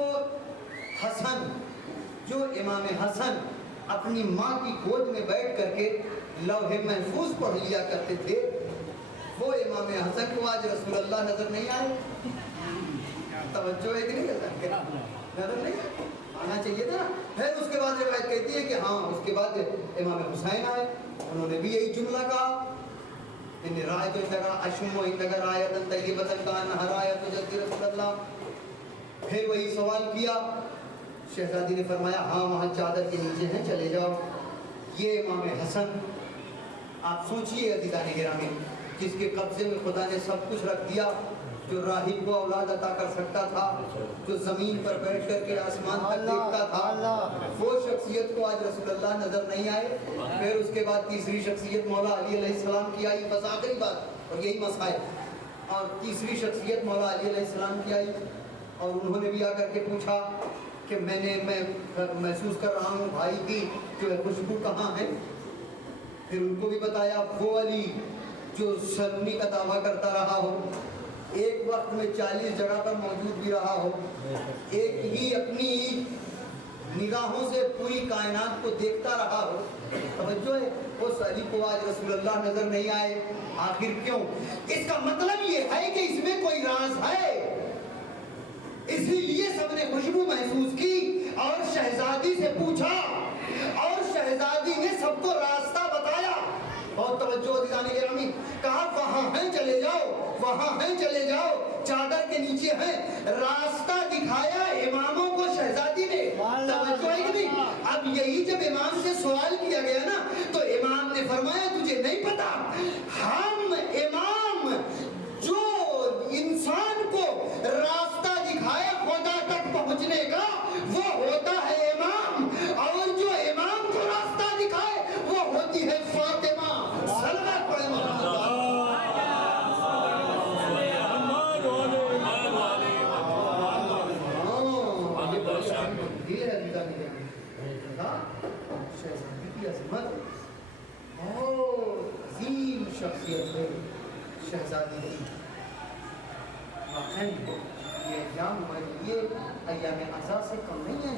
امام حسن اپنی ماں کی گود میں بیٹھ کر کے لوح محفوظ پڑھ لیا کرتے تھے، وہ امام حسن کو آج رسول اللہ نظر نہیں آئے؟ توجہ ہے کہ نہیں؟ نظر نہیں آنا چاہیے تھا۔ پھر اس کے بعد روایت کہتی ہے کہ ہاں اس کے بعد امام حسین آئے، انہوں نے بھی یہی جملہ کہا، ان رائے تو لگا اشم و لگا رایت طیبۃ کانہا رایت جد رسول اللہ۔ پھر وہی سوال کیا، شہزادی نے فرمایا ہاں وہاں چادر کے نیچے ہیں، چلے جاؤ۔ یہ امام حسن، آپ سوچئے عزیزان گرامی، جس کے قبضے میں خدا نے سب کچھ رکھ دیا، جو راہب کو اولاد عطا کر سکتا تھا، جو زمین پر بیٹھ کر کے آسمان تک دیکھتا تھا، وہ شخصیت کو آج رسول اللہ نظر نہیں آئے۔ پھر اس کے بعد تیسری شخصیت مولا علی علیہ السلام کی آئی، بس آخری بات اور یہی مسائل، اور تیسری شخصیت مولا علی علیہ السلام کی آئی، اور انہوں نے بھی آ کر کے پوچھا کہ میں محسوس کر رہا ہوں بھائی کی جو ہے خوشبو کہاں ہے؟ پھر ان کو بھی بتایا وہ علی جو سلمی کا دعویٰ کرتا رہا ہو، ایک وقت میں 40 جگہ پر موجود بھی رہا ہو، ایک ہی اپنی نگاہوں سے پوری کائنات کو دیکھتا رہا ہو۔ توجہ ہے، اس علی کو آج رسول اللہ نظر نہیں آئے، آخر کیوں؟ اس کا مطلب یہ ہے کہ اس میں کوئی راز ہے، اسی لیے سب نے خوشبو محسوس کی اور شہزادی سے پوچھا اور شہزادی نے سب کو راستہ بتایا۔ بہت توجہ عزیزان گرامی، کہا وہاں ہیں چلے جاؤ، وہاں ہیں چلے جاؤ، چادر کے نیچے ہیں، راستہ دکھایا اماموں کو شہزادی نے۔ توجہ ہے کہ نہیں؟ اب یہی جب امام سے سوال کیا گیا نا تو امام نے فرمایا تجھے نہیں پتا، ہم امام جو انسان کو راستہ دکھائے خدا تک پہنچنے کا وہ ہوتا ہے امام، اور جو امام کو راستہ دکھائے وہ ہوتی ہے فاطمہ۔ شخصیت ہے شہزادی کی. واقعاً یہ ایام یہ ایام عزا سے کم نہیں ہے,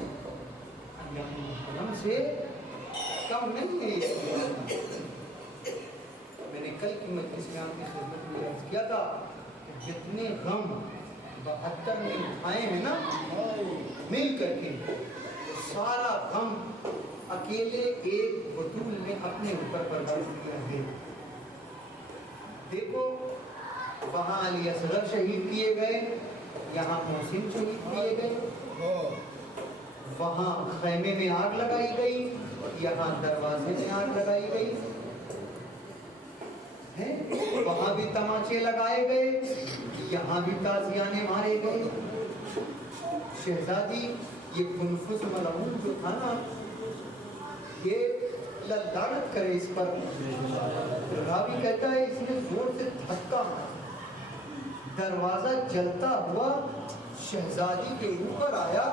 ایام محرم سے کم نہیں ہے یہ ایام. میں نے کل کی مجلس میں آپ کی خدمت میں عرض کیا تھا کہ جتنے غم 72 میں اٹھائے ہیں نا مل کر کے, سارا غم اکیلے ایک بطول نے اپنے اوپر برداشت کیا ہے. دیکھو وہاں علی اصغر شہید کیے گئے, یہاں محسن شہید کیے گئے, وہاں خیمے میں آگ لگائی گئی, یہاں دروازے میں آگ لگائی گئی, وہاں بھی تماچے لگائے گئے, یہاں بھی تازیانے مارے گئے. شہزادی یہ کنفس ملعون جو تھا نا, یہ لڑک کرے اس پر. راوی کہتا ہے اس نے زور سے دھکا, دروازہ جلتا ہوا شہزادی کے اوپر آیا.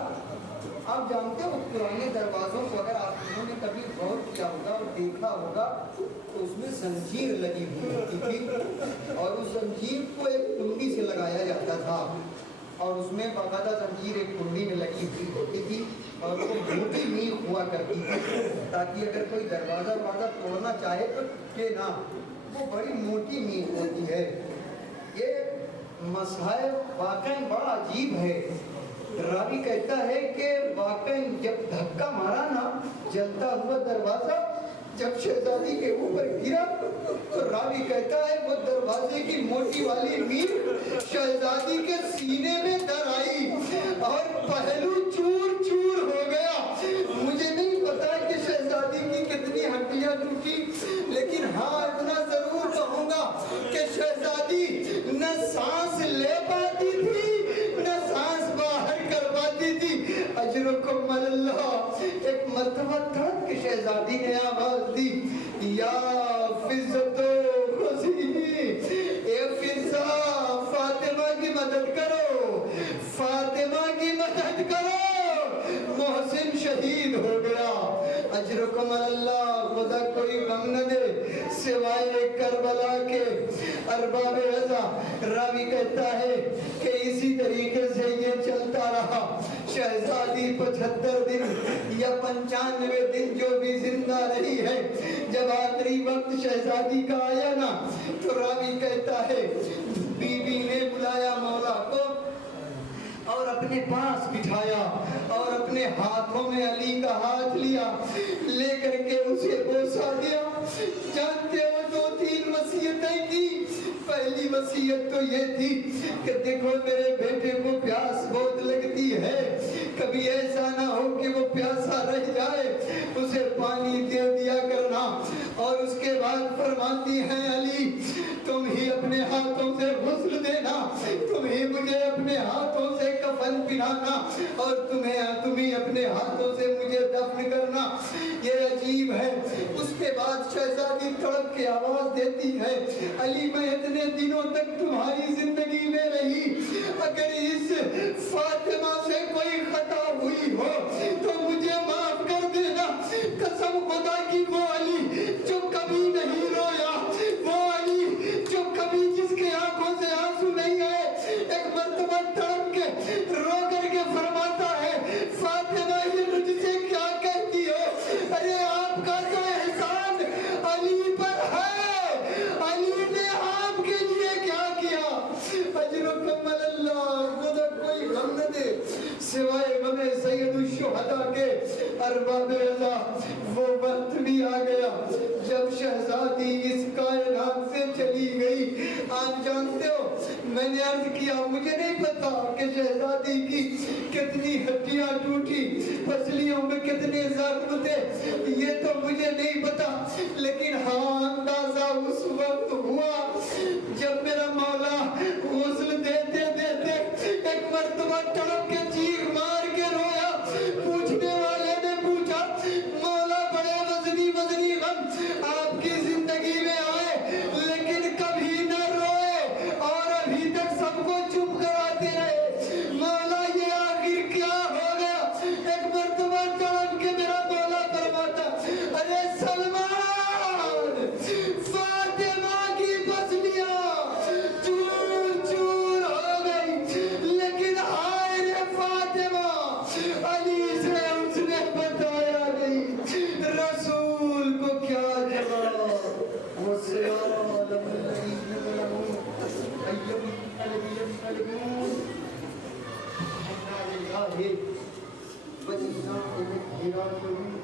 آپ جانتے ہو پرانے دروازوں کو اگر آپ لوگوں نے کبھی غور کیا ہوگا اور دیکھا ہوگا تو اس میں زنجیر لگی ہوئی ہوتی تھی, اور اس زنجیر کو ایک کنڈی سے لگایا جاتا تھا, اور اس میں باقاعدہ زنجیر ایک کنڈی میں لگی ہوئی ہوتی تھی, اور وہ موٹی میخ ہوا کرتی تھی تاکہ اگر کوئی دروازہ توڑنا چاہے تو ٹوٹے نہ. وہ بڑی موٹی میخ ہوتی ہے. یہ مسائل واقعی بڑا عجیب ہے. راوی کہتا ہے کہ واقعی جب دھکا مارا نا جلتا ہوا دروازہ جب شہزادی کے اوپر گرا تو راوی کہتا ہے وہ دروازے کی موٹی والی میخ شہزادی کے سینے میں در آئی اور پہلو چور چور ہو گیا. مجھے نہیں پتا کہ شہزادی کی کتنی ہڈیاں ٹوٹی, لیکن ہاں اتنا ضرور کہوں گا کہ شہزادی نہ سانس لے پاتی تھی نہ سانس باہر کر پاتی تھی. اجرکم اللہ. ایک مرتبہ تھک کے شہزادی نے آواز دی, یا فزتو خوشی, اے فضا فاطمہ کی مدد کرو, فاطمہ کی مدد کرو, محسن شہید ہو گیا. اجرکم اللہ. خدا کوئی غم نہ دے سوائے کربلا کے ارباب رضا. راوی کہتا ہے کہ اسی طریقے سے یہ چلتا رہا. شہزادی 75 دن یا 95 دن جو بھی زندہ رہی ہے, جب آخری وقت شہزادی کا آیا نا تو راوی کہتا ہے بی بی نے بلایا مولا کو اور اپنے پاس بٹھایا اور اپنے ہاتھوں میں علی کا ہاتھ لیا, لے کر کے اسے بوسا دیا. جانتے ہو 2-3 وصیتیں کی. پہلی وصیت تو یہ تھی کہ دیکھو میرے بیٹے کو پیاس بہت لگتی ہے, کبھی ایسا نہ ہو کہ وہ پیاسا رہ جائے, اسے پانی دے دیا کرنا. اور اس کے بعد فرماتی ہیں علی تم ہی اپنے ہاتھوں سے غسل دینا, تم ہی مجھے اپنے ہاتھوں سے کفن پہنانا, اور تم ہی اپنے ہاتھوں سے مجھے دفن کرنا. یہ عجیب ہے. اس کے بعد شہزادی تڑپ کے آواز دیتی ہے علی میں اتنے دنوں تک تمہاری زندگی میں رہی, اگر اس فاطمہ سے کوئی خطا ہوئی ہو تو مجھے معاف کر دینا. قسم خدا کی وہ علی جو کبھی نہیں رویا, وہ علی جو کبھی جس کے آنکھوں سے آنسو نہیں آئے, ایک مرتبہ تڑپ کے رو کر کے فرماتا ہے فاطمہ یہ مجھ سے کیا کہتی ہو, ارے آپ کا تو احسان علی پر ہے, علی نے آپ کے لیے کیا کیا. اجرکم اللہ. خدا کوئی غم نہ دے سوائے غم سید الشہداء کے ارباب رضا. وہ وقت بھی آ گیا جب شہزادی اس کائنات سے چلی گئی. آپ جانتے ہو میں نے عرض کیا مجھے نہیں پتا کہ شہزادی کی کتنی ہڈیاں ٹوٹی, پسلیوں میں کتنے زخم تھے, یہ تو مجھے نہیں پتا, لیکن ہاں اندازہ اس وقت ہوا جب میرا مولا غسل دیتے دیتے ایک مرتبہ تڑپ کے چیخ مار کے رویا. پوچھنے والے نے پوچھا مولا بڑے وزنی غم آپ کی زندگی میں آئے لیکن کبھی نہ روئے اور ابھی تک سب کو چپ کراتے رہے, مولا یہ آخر کیا ہو گیا. ایک مرتبہ تڑپ کے میرا مولا فرماتا ارے سلمان والصراط الذين ظلموا أيها الذين ينقلبون إنا لله وإنا إليه راجعون